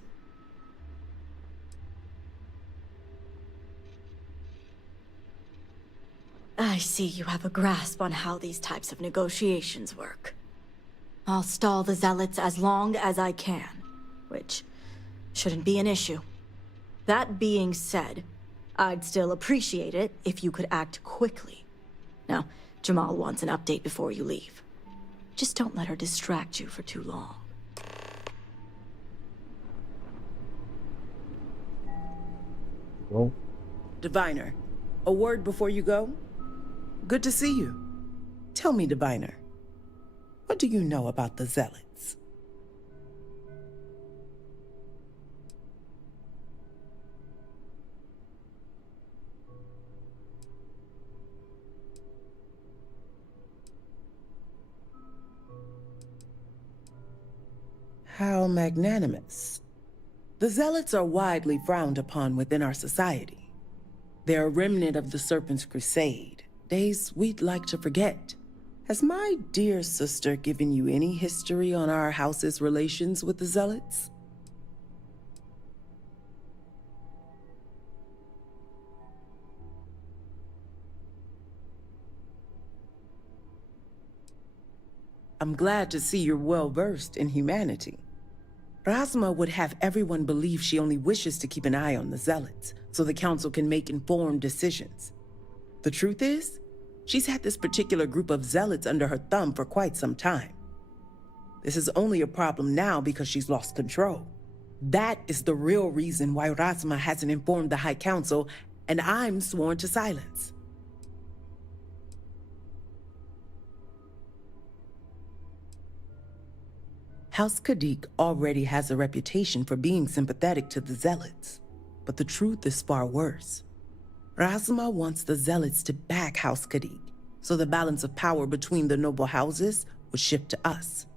I see you have a grasp on how these types of negotiations work. I'll stall the Zealots as long as I can, which shouldn't be an issue. That being said, I'd still appreciate it if you could act quickly. Now, Jamal wants an update before you leave. Just don't let her distract you for too long. Well, Diviner, a word before you go? Good to see you. Tell me, Diviner, what do you know about the Zealots? How magnanimous. The Zealots are widely frowned upon within our society. They're a remnant of the Serpent's Crusade, days we'd like to forget. Has my dear sister given you any history on our house's relations with the Zealots? I'm glad to see you're well-versed in humanity. Razma would have everyone believe she only wishes to keep an eye on the Zealots, so the Council can make informed decisions. The truth is, she's had this particular group of Zealots under her thumb for quite some time. This is only a problem now because she's lost control. That is the real reason why Razma hasn't informed the High Council, and I'm sworn to silence. House Kadik already has a reputation for being sympathetic to the Zealots, but the truth is far worse. Razma wants the Zealots to back House Kadik, so the balance of power between the noble houses would shift to us.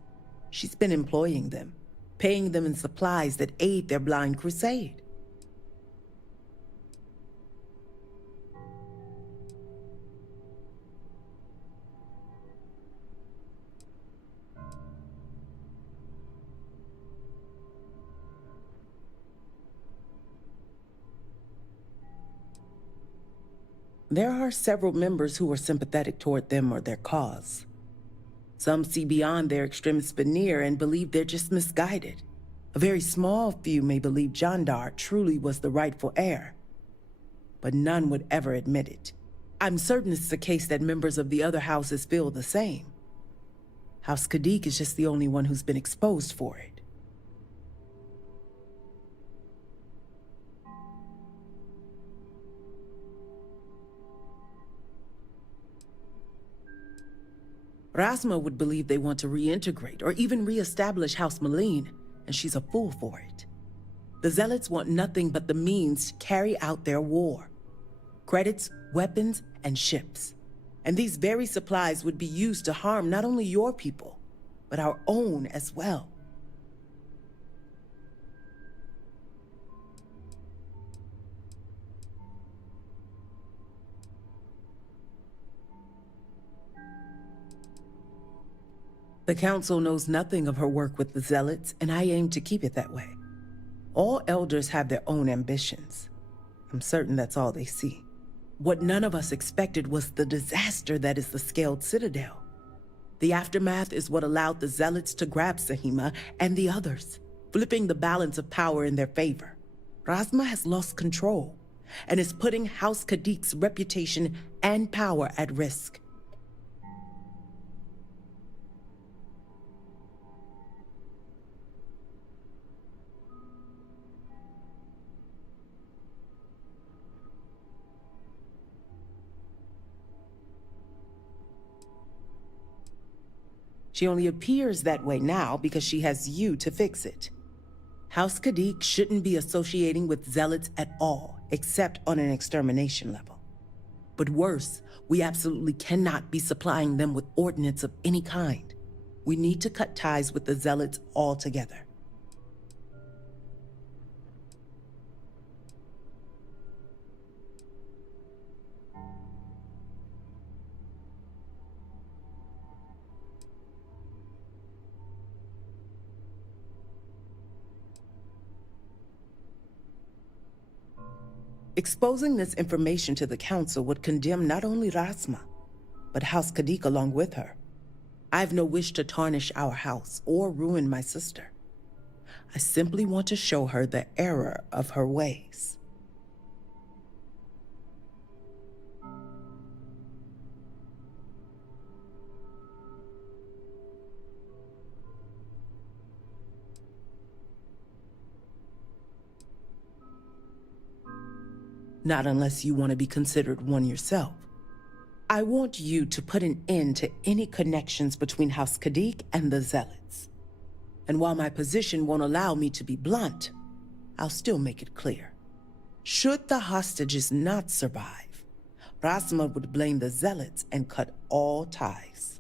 She's been employing them, paying them in supplies that aid their blind crusade. There are several members who are sympathetic toward them or their cause. Some see beyond their extremist veneer and believe they're just misguided. A very small few may believe Jandar truly was the rightful heir, but none would ever admit it. I'm certain it's the case that members of the other houses feel the same. House Kadik is just the only one who's been exposed for it. Rasma would believe they want to reintegrate or even reestablish House Malene, and she's a fool for it. The Zealots want nothing but the means to carry out their war. Credits, weapons, and ships. And these very supplies would be used to harm not only your people, but our own as well. The Council knows nothing of her work with the Zealots, and I aim to keep it that way. All elders have their own ambitions. I'm certain that's all they see. What none of us expected was the disaster that is the Scaled Citadel. The aftermath is what allowed the Zealots to grab Sahima and the others, flipping the balance of power in their favor. Rasma has lost control and is putting House Kadik's reputation and power at risk. She only appears that way now because she has you to fix it. House Kadik shouldn't be associating with Zealots at all, except on an extermination level. But worse, we absolutely cannot be supplying them with ordnance of any kind. We need to cut ties with the Zealots altogether. Exposing this information to the Council would condemn not only Rasma, but House Kadik along with her. I have no wish to tarnish our house or ruin my sister. I simply want to show her the error of her ways. Not unless you want to be considered one yourself. I want you to put an end to any connections between House Kadik and the Zealots. And while my position won't allow me to be blunt, I'll still make it clear. Should the hostages not survive, Rasma would blame the Zealots and cut all ties.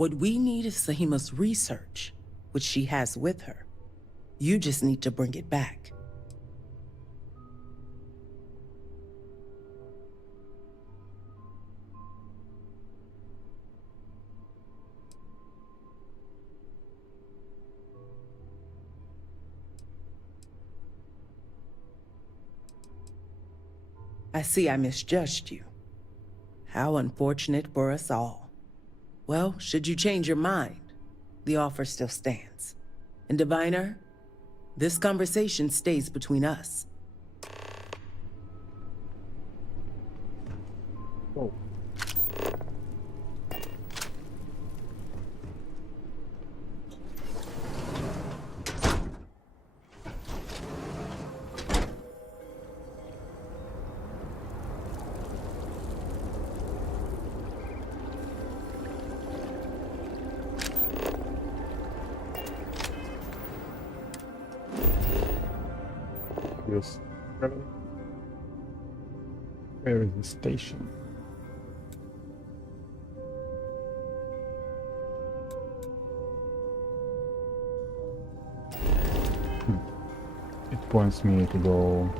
What we need is Sahima's research, which she has with her. You just need to bring it back. I see I misjudged you. How unfortunate for us all. Well, should you change your mind, the offer still stands. And Diviner, this conversation stays between us. Oh. Where is the station? It points me to go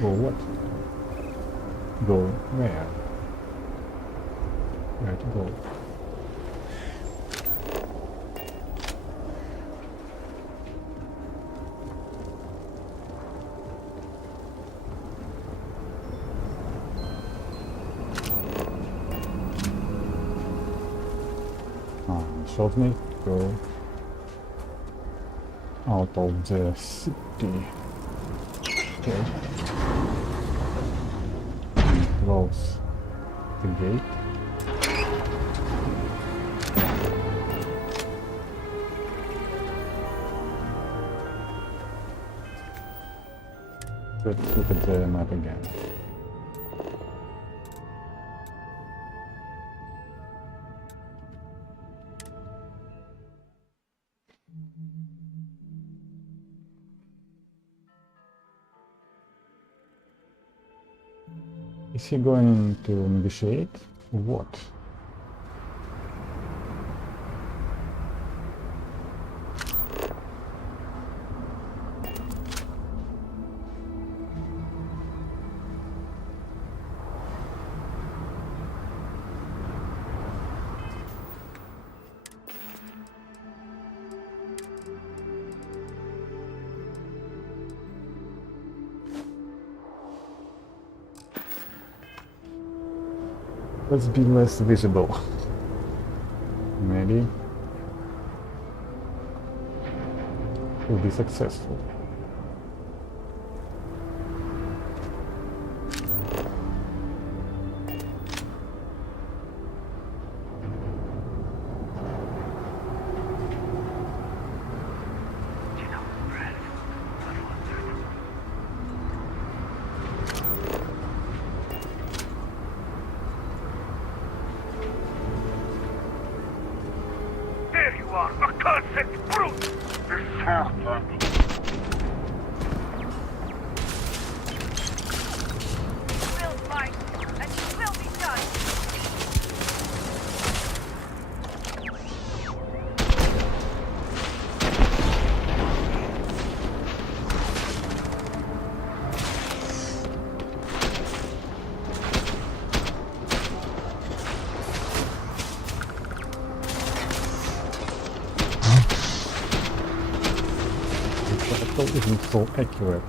what? Go where? Where to go? Showed me go out of the city. Okay. Close the gate. Let's look at the map again. Is he going to negotiate? What? Let's be less visible. Maybe we'll be successful. There you are, accursed brute! You will fight, and you will be judged. The rifle isn't so accurate.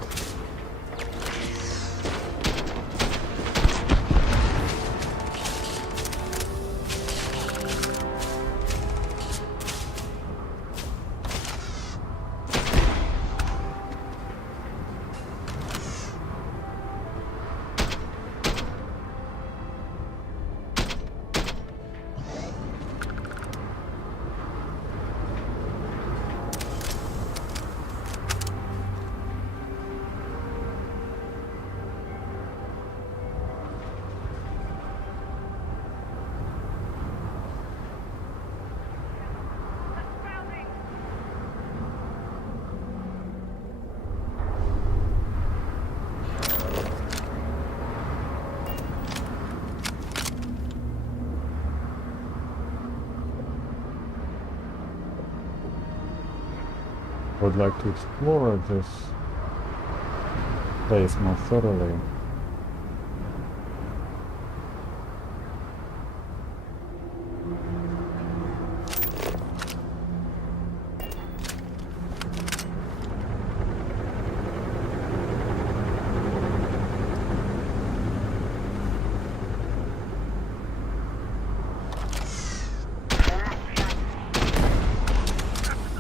I would like to explore this place more thoroughly.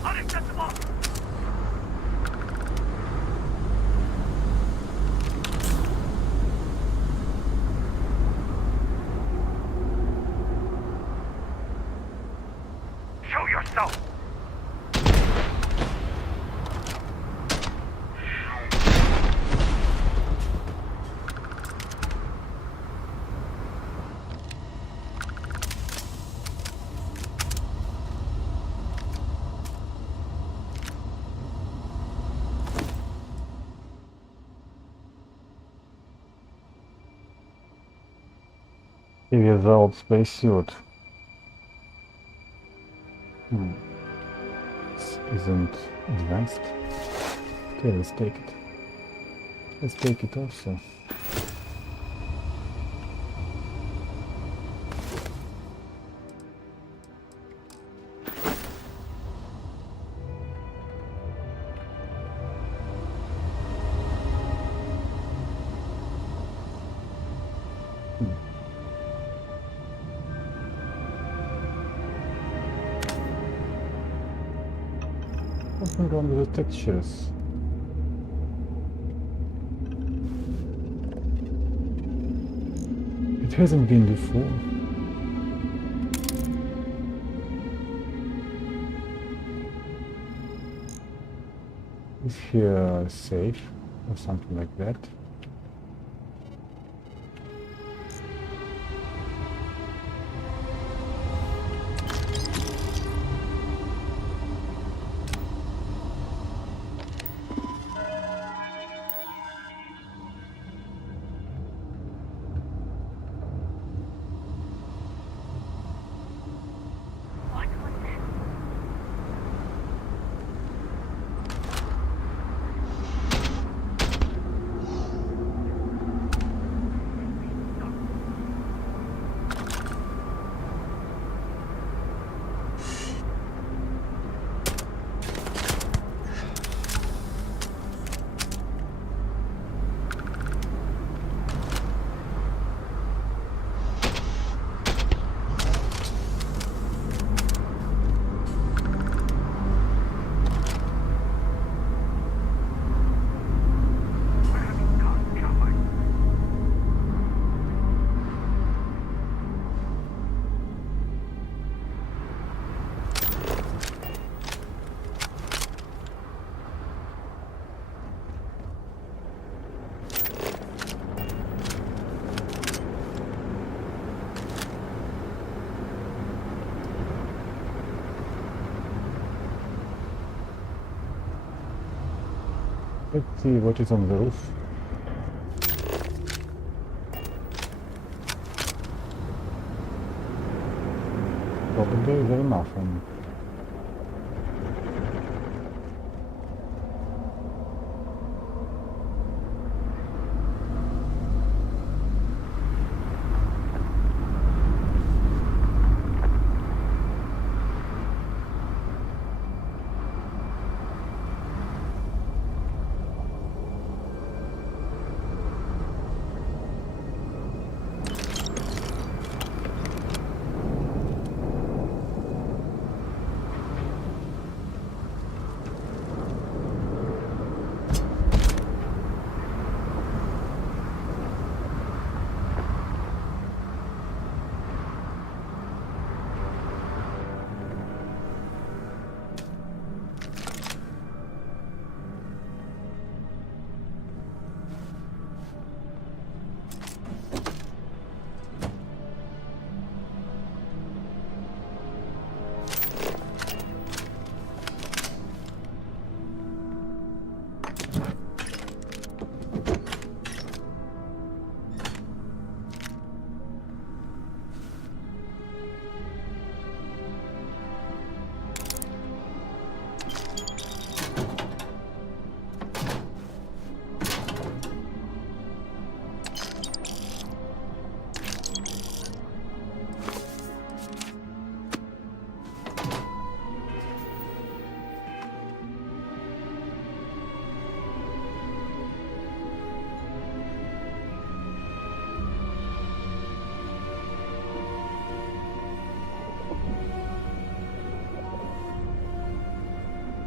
Unacceptable! Show yourself! Without spacesuit. This isn't advanced. Okay, let's take it. Let's take it also. Something wrong with the textures. It hasn't been before. Is here safe or something like that? Let's see what is on the roof. Probably there's nothing.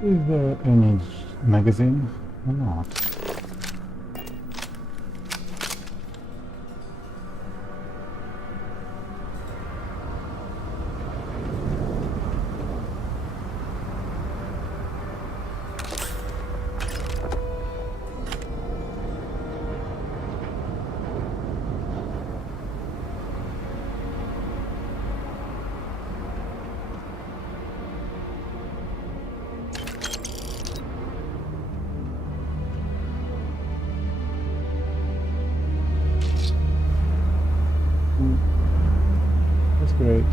Is there any magazine or not? great.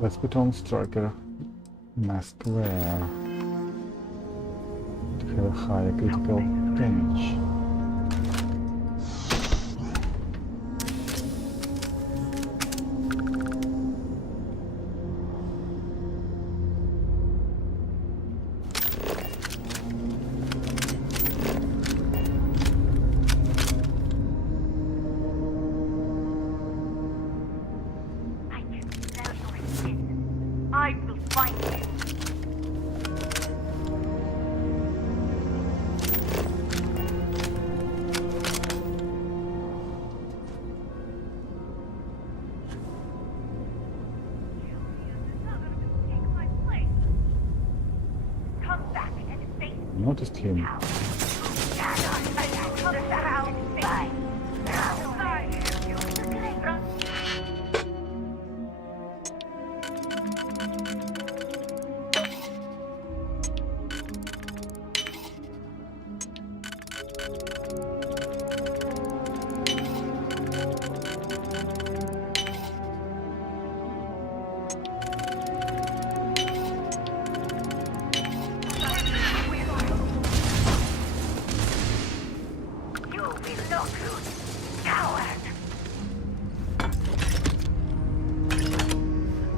Let's put on Striker Mask Wear to have a higher critical damage. I will find you. Come back and face Noticed him.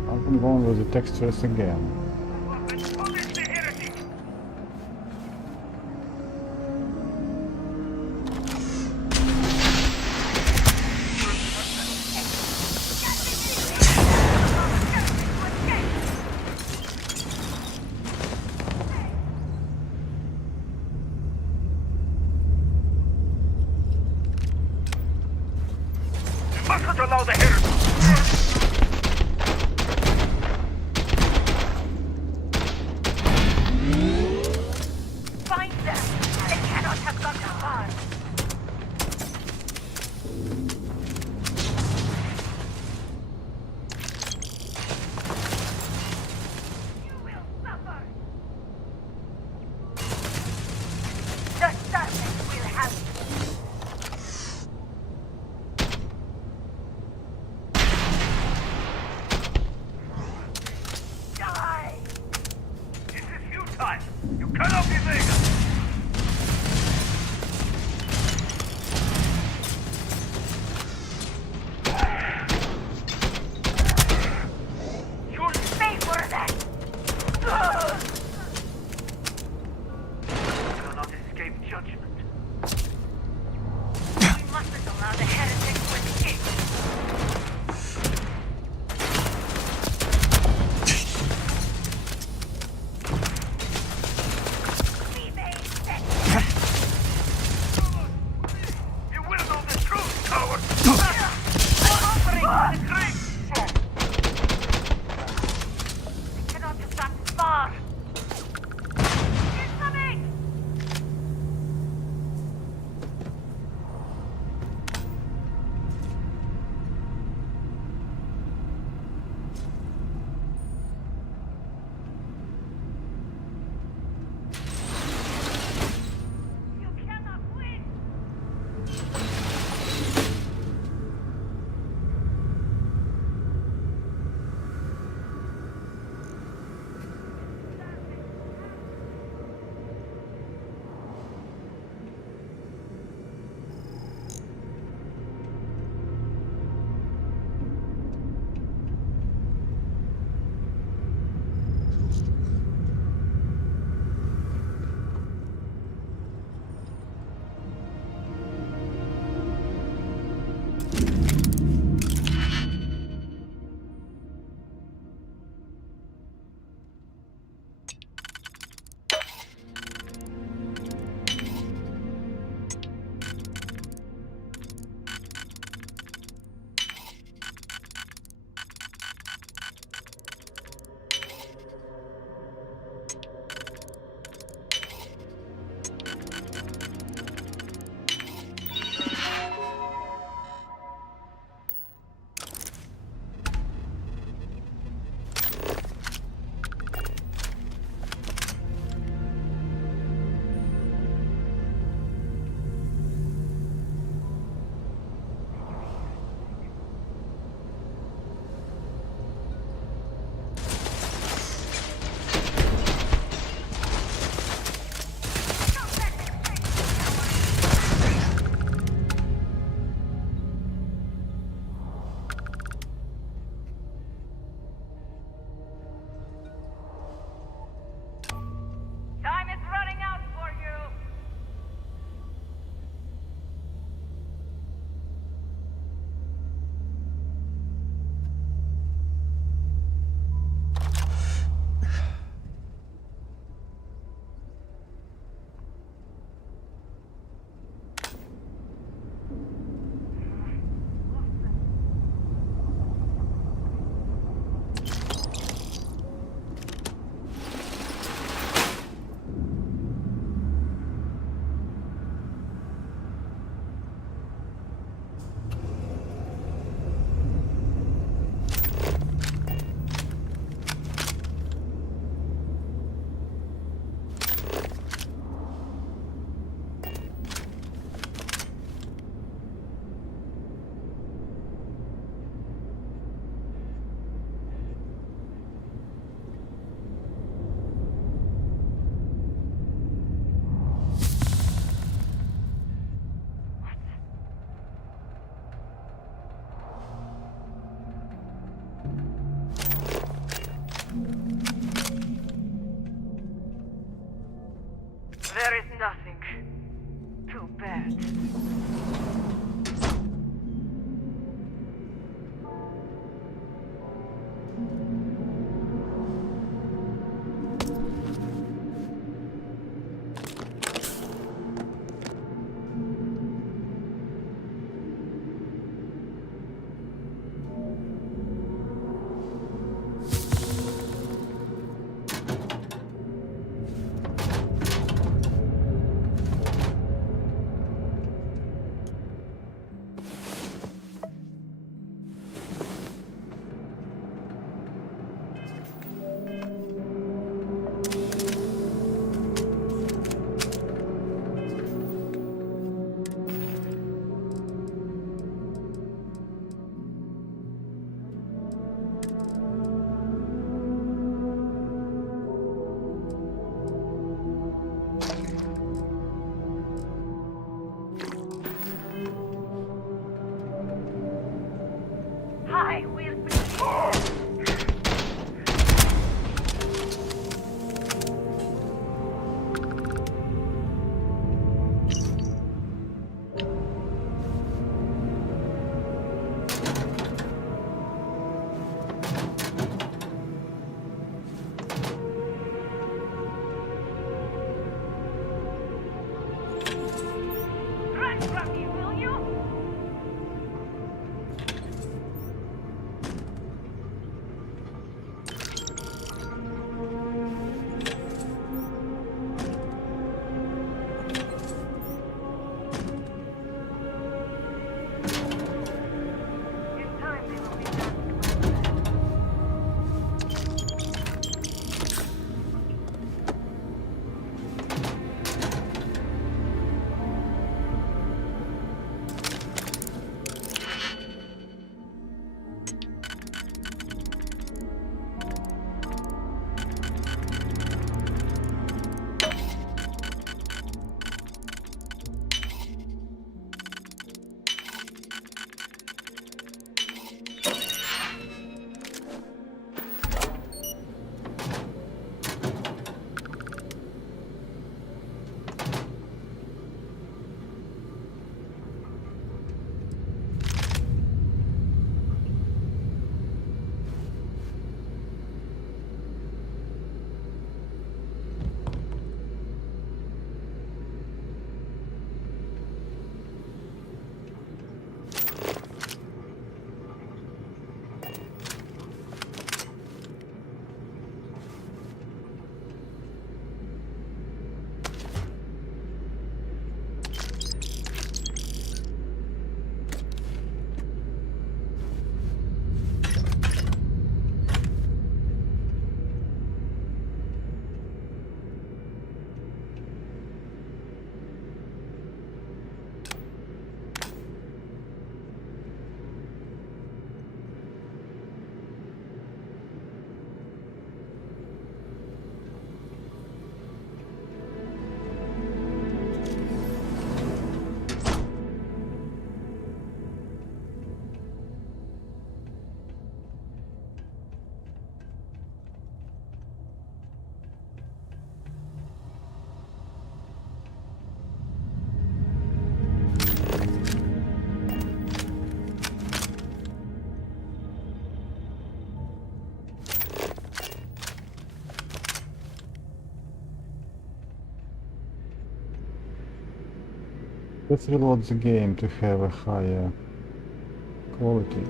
I'm going with the textures again. Mustn't allow the heresy! I will be. Run from me, will you? In time they will be masked, my friend. Let's reload the game to have a higher quality.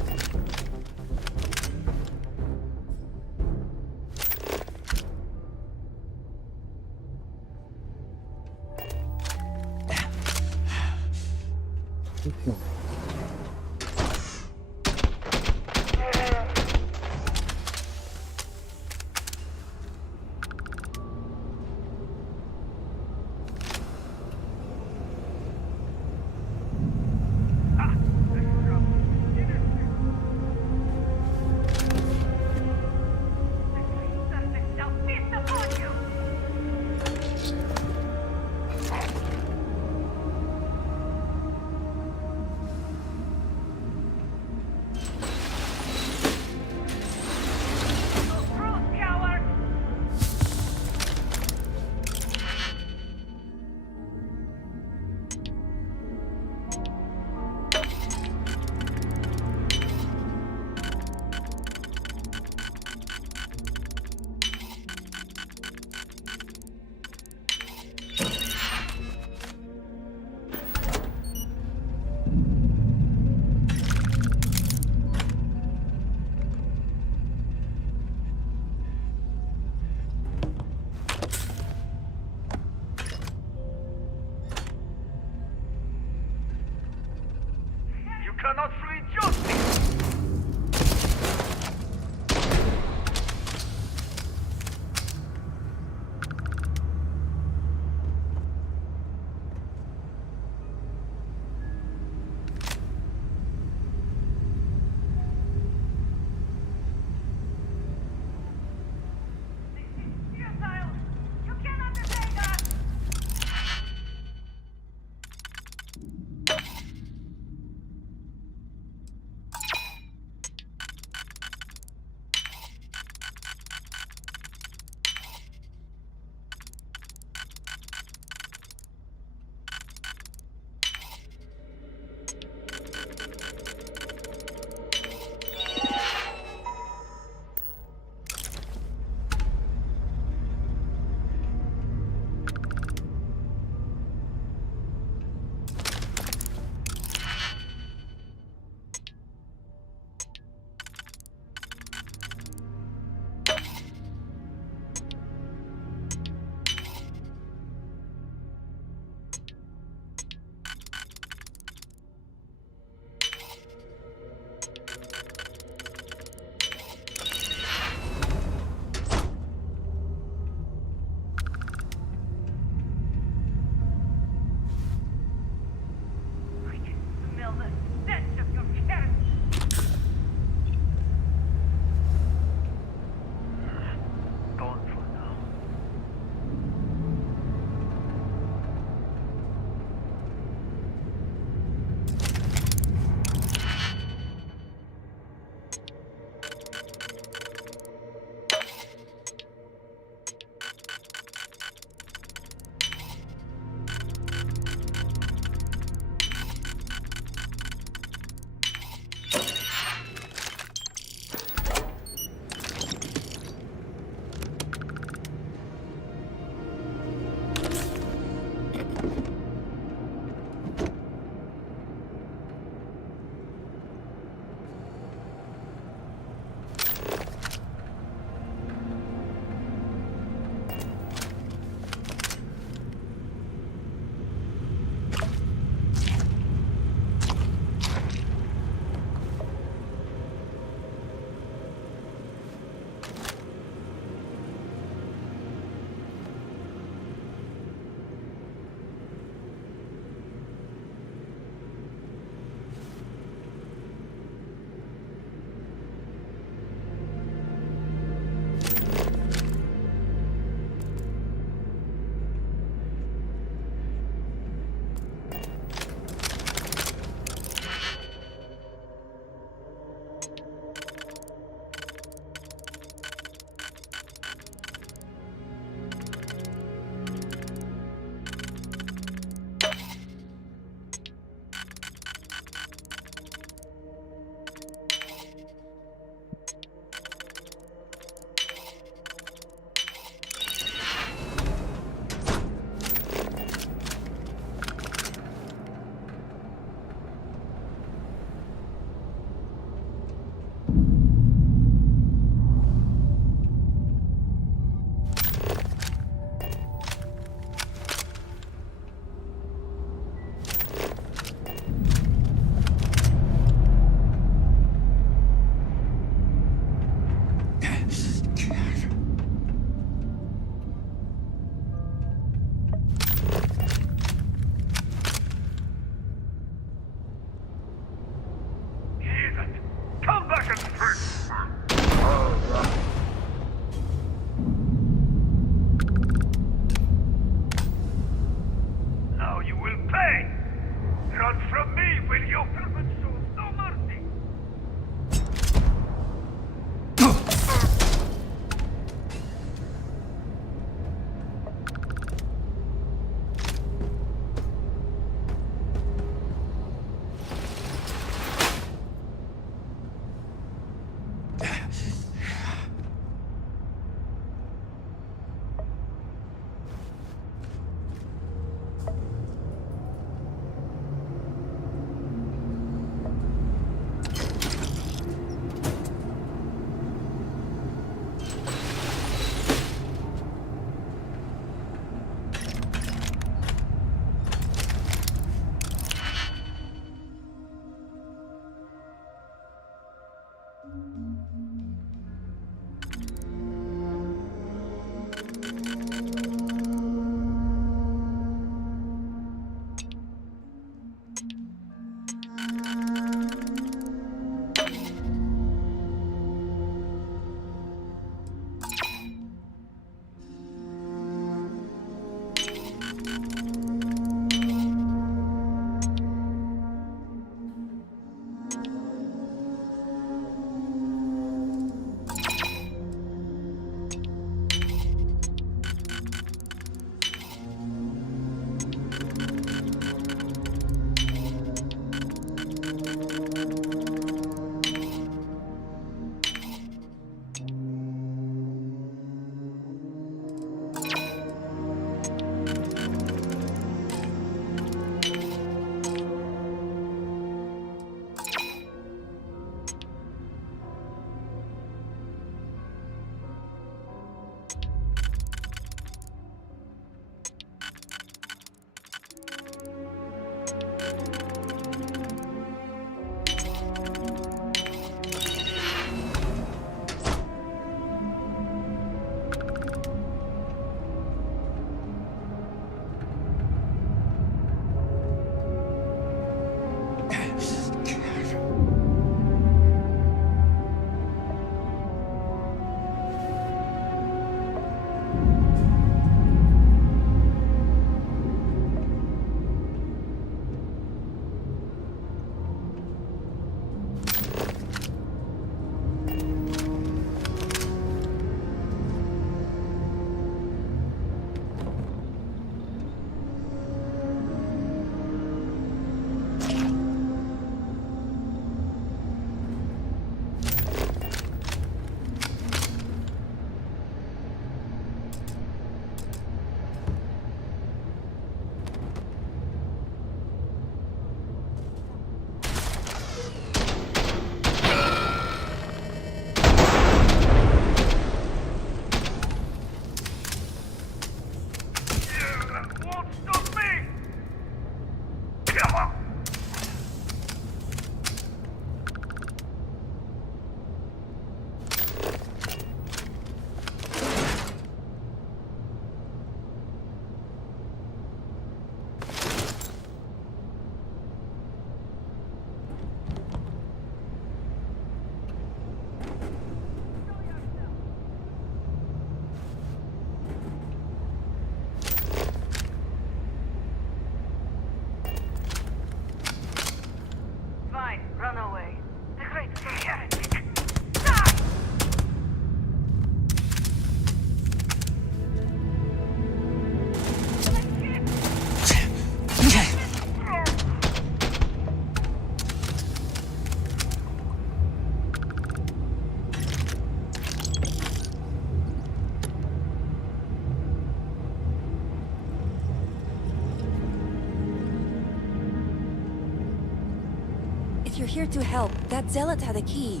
you're here to help, that zealot had a key.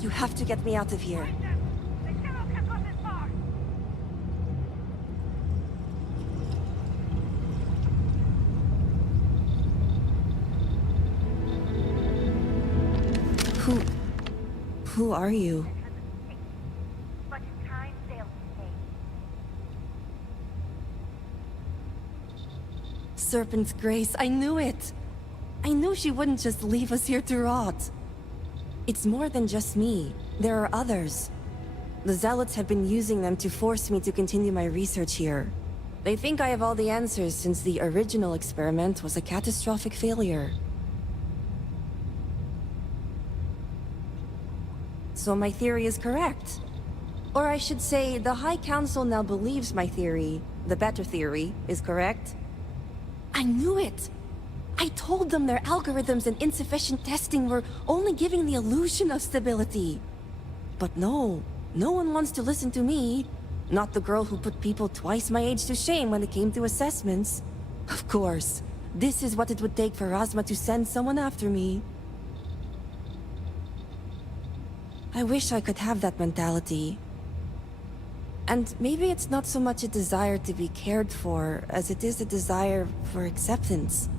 You have to get me out of here. Who are you? Serpent's Grace, I knew it! I knew she wouldn't just leave us here to rot. It's more than just me. There are others. The Zealots have been using them to force me to continue my research here. They think I have all the answers since the original experiment was a catastrophic failure. So my theory is correct. Or I should say, the High Council now believes my theory, the better theory, is correct. I knew it! I told them their algorithms and insufficient testing were only giving the illusion of stability. But no one wants to listen to me. Not the girl who put people twice my age to shame when it came to assessments. Of course, this is what it would take for Razma to send someone after me. I wish I could have that mentality. And maybe it's not so much a desire to be cared for as it is a desire for acceptance.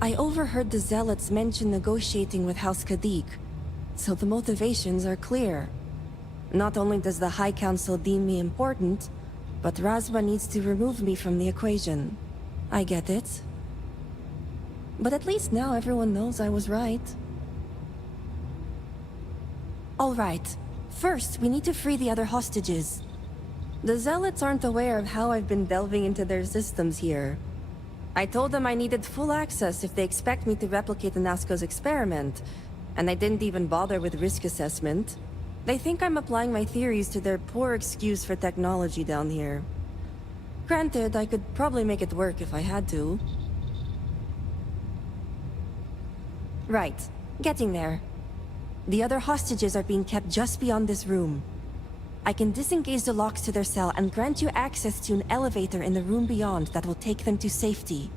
I overheard the Zealots mention negotiating with House Kadik, so the motivations are clear. Not only does the High Council deem me important, but Razma needs to remove me from the equation. I get it. But at least now everyone knows I was right. All right. First, we need to free the other hostages. The Zealots aren't aware of how I've been delving into their systems here. I told them I needed full access if they expect me to replicate the Nazco's experiment, and I didn't even bother with risk assessment. They think I'm applying my theories to their poor excuse for technology down here. Granted, I could probably make it work if I had to. Right. Getting there. The other hostages are being kept just beyond this room. I can disengage the locks to their cell and grant you access to an elevator in the room beyond that will take them to safety.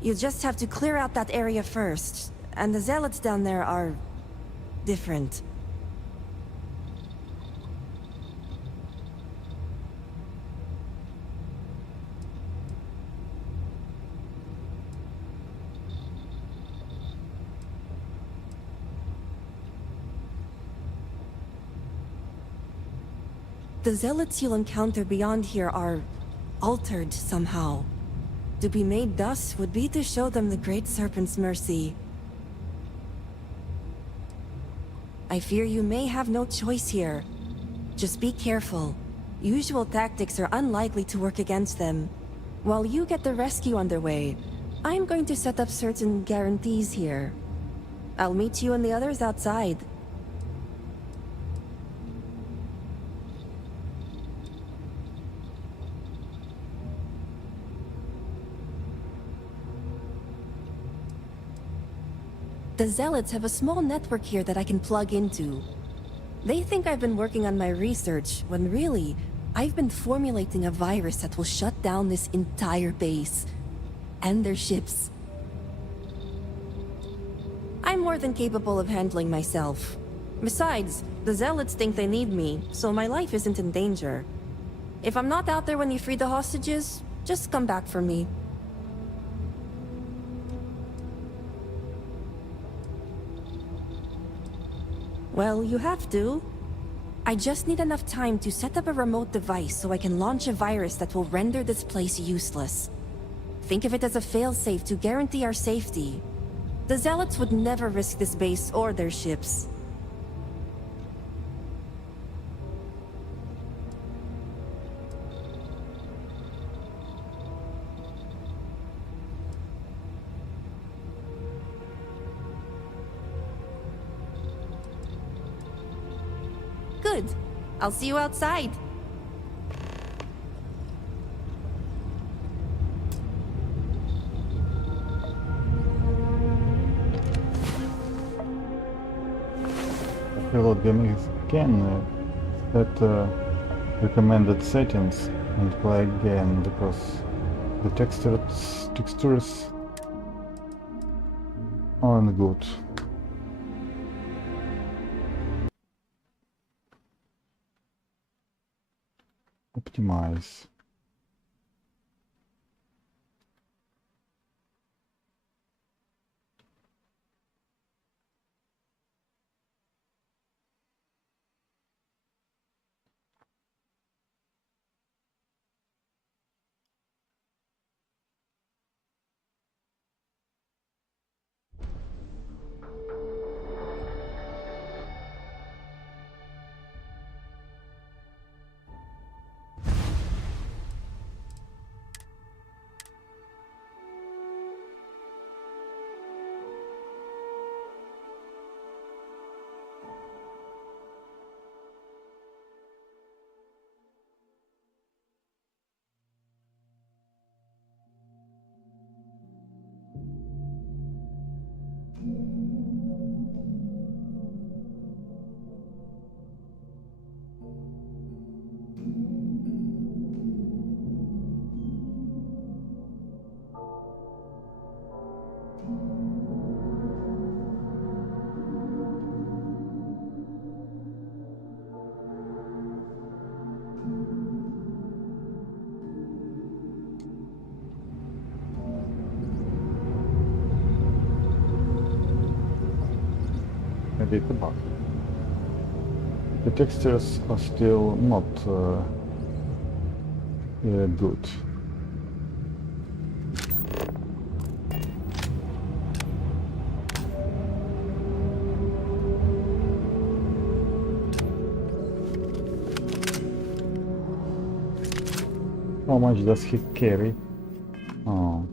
You just have to clear out that area first, and the Zealots down there are... different. The Zealots you'll encounter beyond here are... altered somehow. To be made thus would be to show them the Great Serpent's mercy. I fear you may have no choice here. Just be careful. Usual tactics are unlikely to work against them. While you get the rescue underway, I'm going to set up certain guarantees here. I'll meet you and the others outside. The Zealots have a small network here that I can plug into. They think I've been working on my research, when really, I've been formulating a virus that will shut down this entire base. And their ships. I'm more than capable of handling myself. Besides, the Zealots think they need me, so my life isn't in danger. If I'm not out there when you free the hostages, just come back for me. Well, you have to. I just need enough time to set up a remote device so I can launch a virus that will render this place useless. Think of it as a failsafe to guarantee our safety. The Zealots would never risk this base or their ships. Good. I'll see you outside. Reload gaming can set recommended settings and play again because the textures aren't good. optimize. Maybe it's a bug. The textures are still not good. How much does he carry? Oh.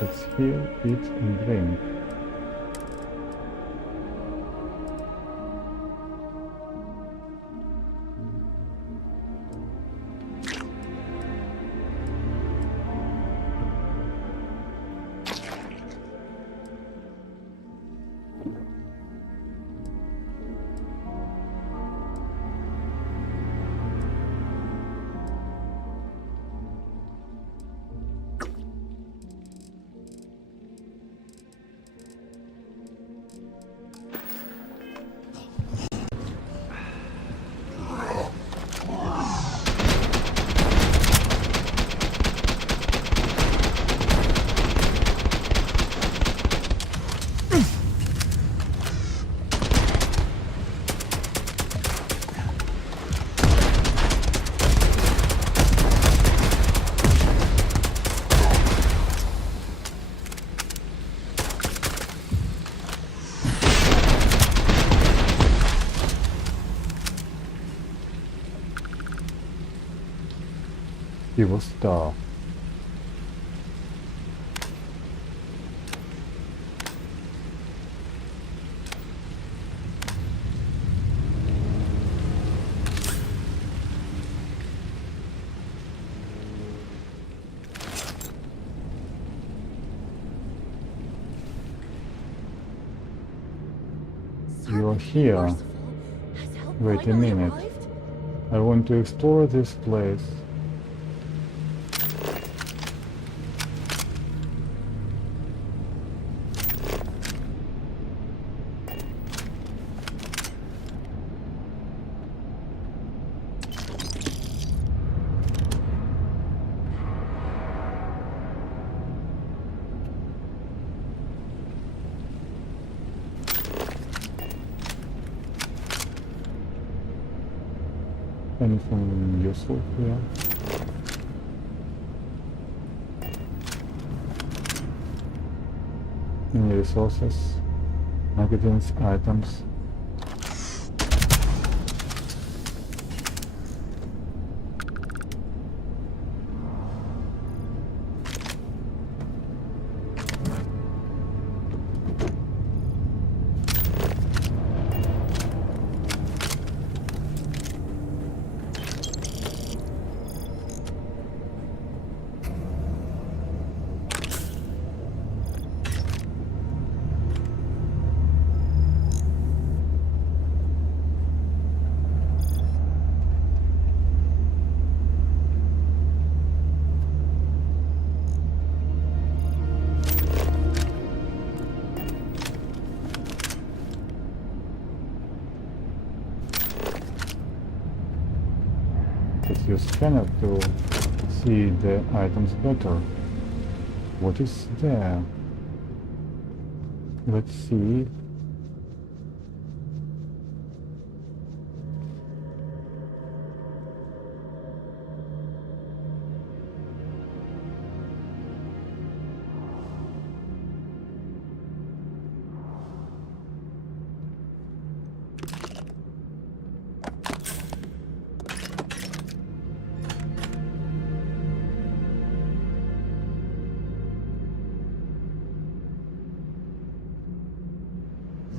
Let's heal, eat, and drink. Evil Star. You're here. Wait a minute. I want to explore this place. Anything useful here? Any resources, magazines, items. Let's use scanner to see the items better. What is there? Let's see.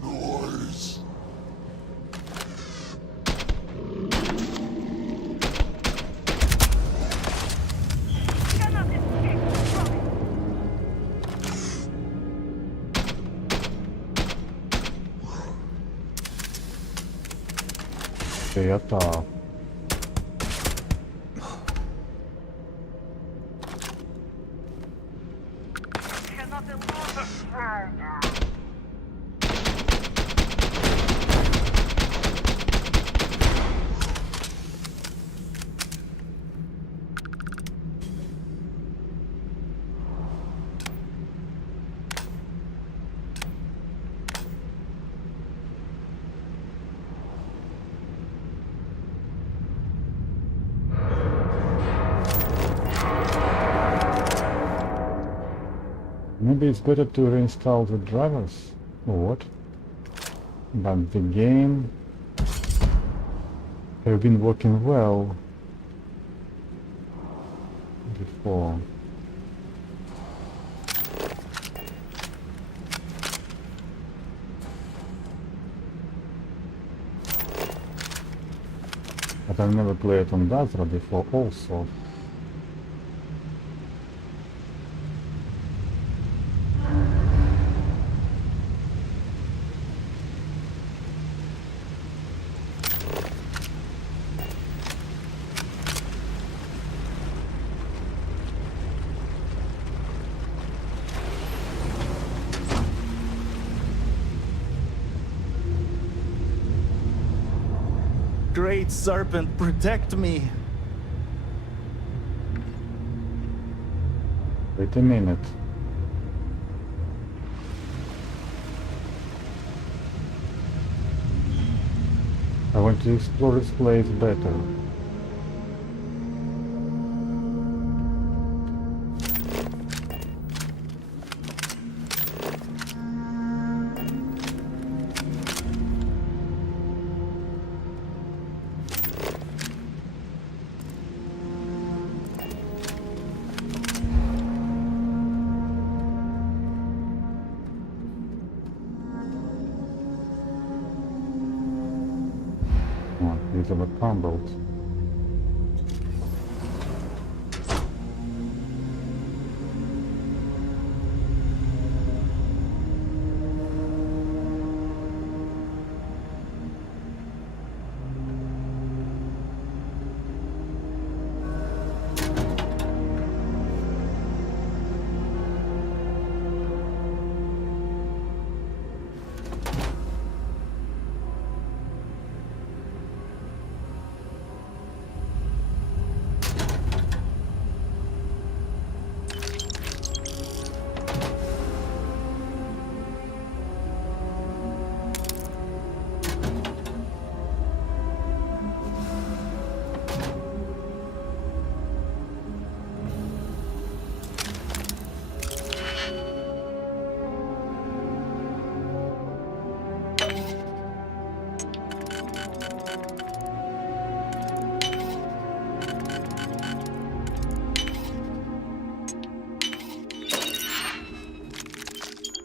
Noise. They attack. Maybe it's better to reinstall the drivers, or what? But the game have been working well before. But I've never played on Dazra before also. Great Serpent, protect me! Wait a minute. I want to explore this place better. These are crumbled.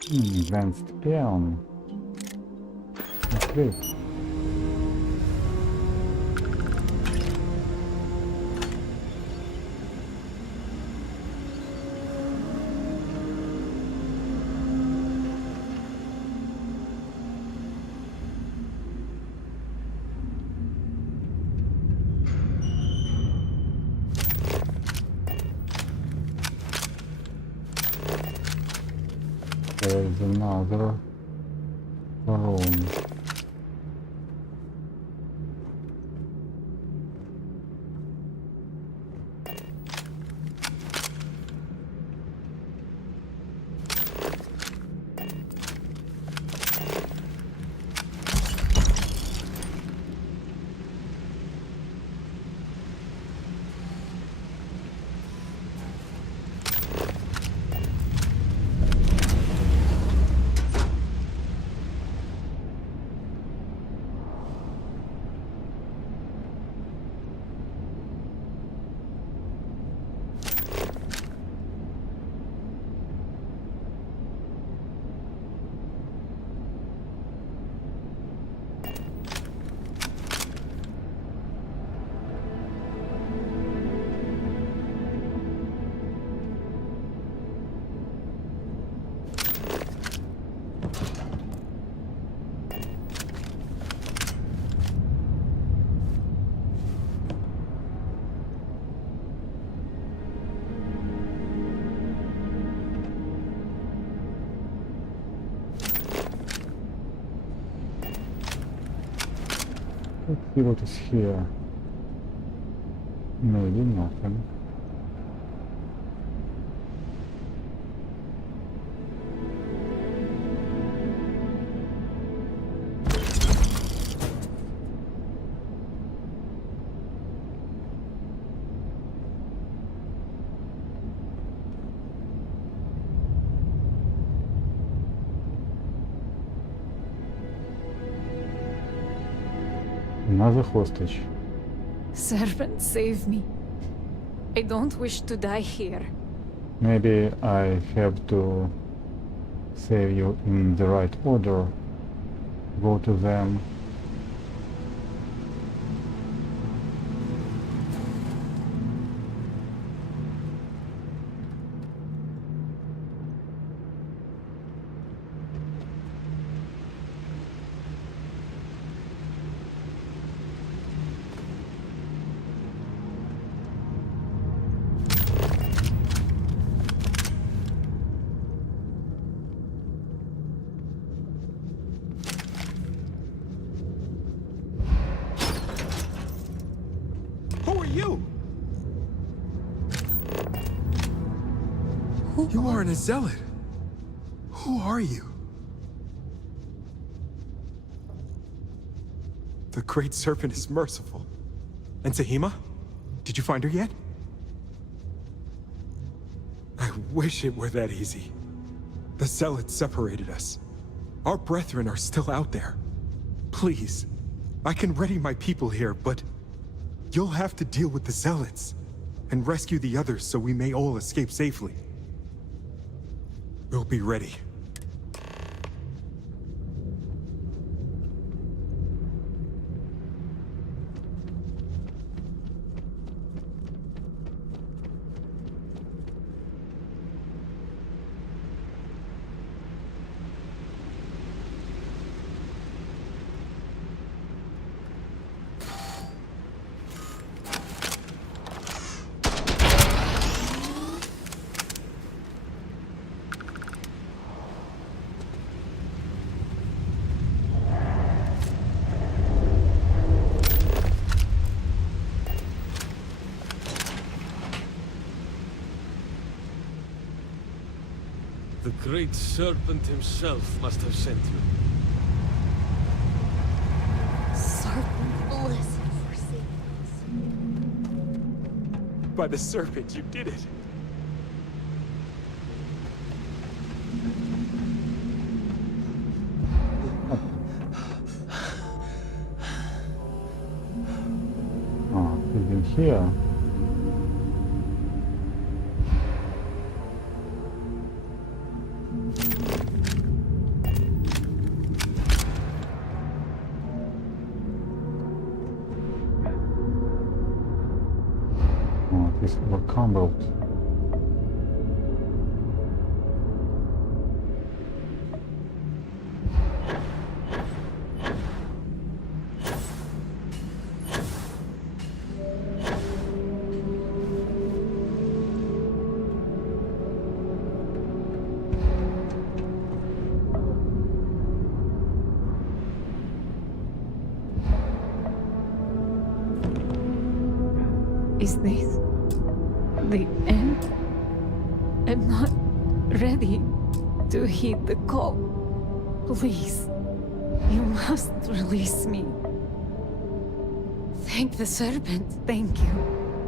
Advanced peon. Great. There's another room. Let's see what is here. Maybe nothing. Another hostage. Servant, save me. I don't wish to die here. Maybe I have to save you in the right order. Go to them. Who are you? You aren't a zealot. Who are you? The Great Serpent is merciful. And Tahima? Did you find her yet? I wish it were that easy. The zealots separated us. Our brethren are still out there. Please, I can ready my people here, but you'll have to deal with the zealots and rescue the others so we may all escape safely. We'll be ready. The Great Serpent himself must have sent you. Serpent, bless and forsake us. By the Serpent, you did it! Oh, he's been here. were crumbled. Is this the end? I'm not ready to heed the call. Please, you must release me. Thank the serpent. Thank you.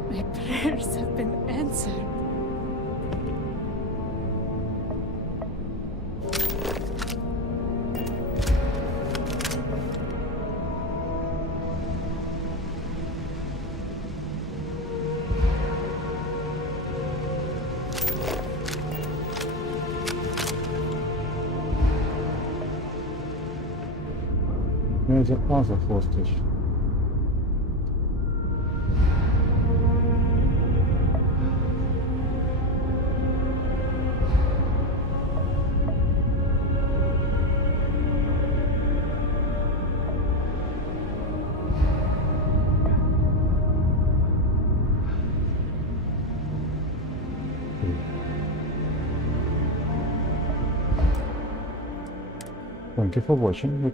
My prayers have been answered. Where's the other hostage? Thank you for watching.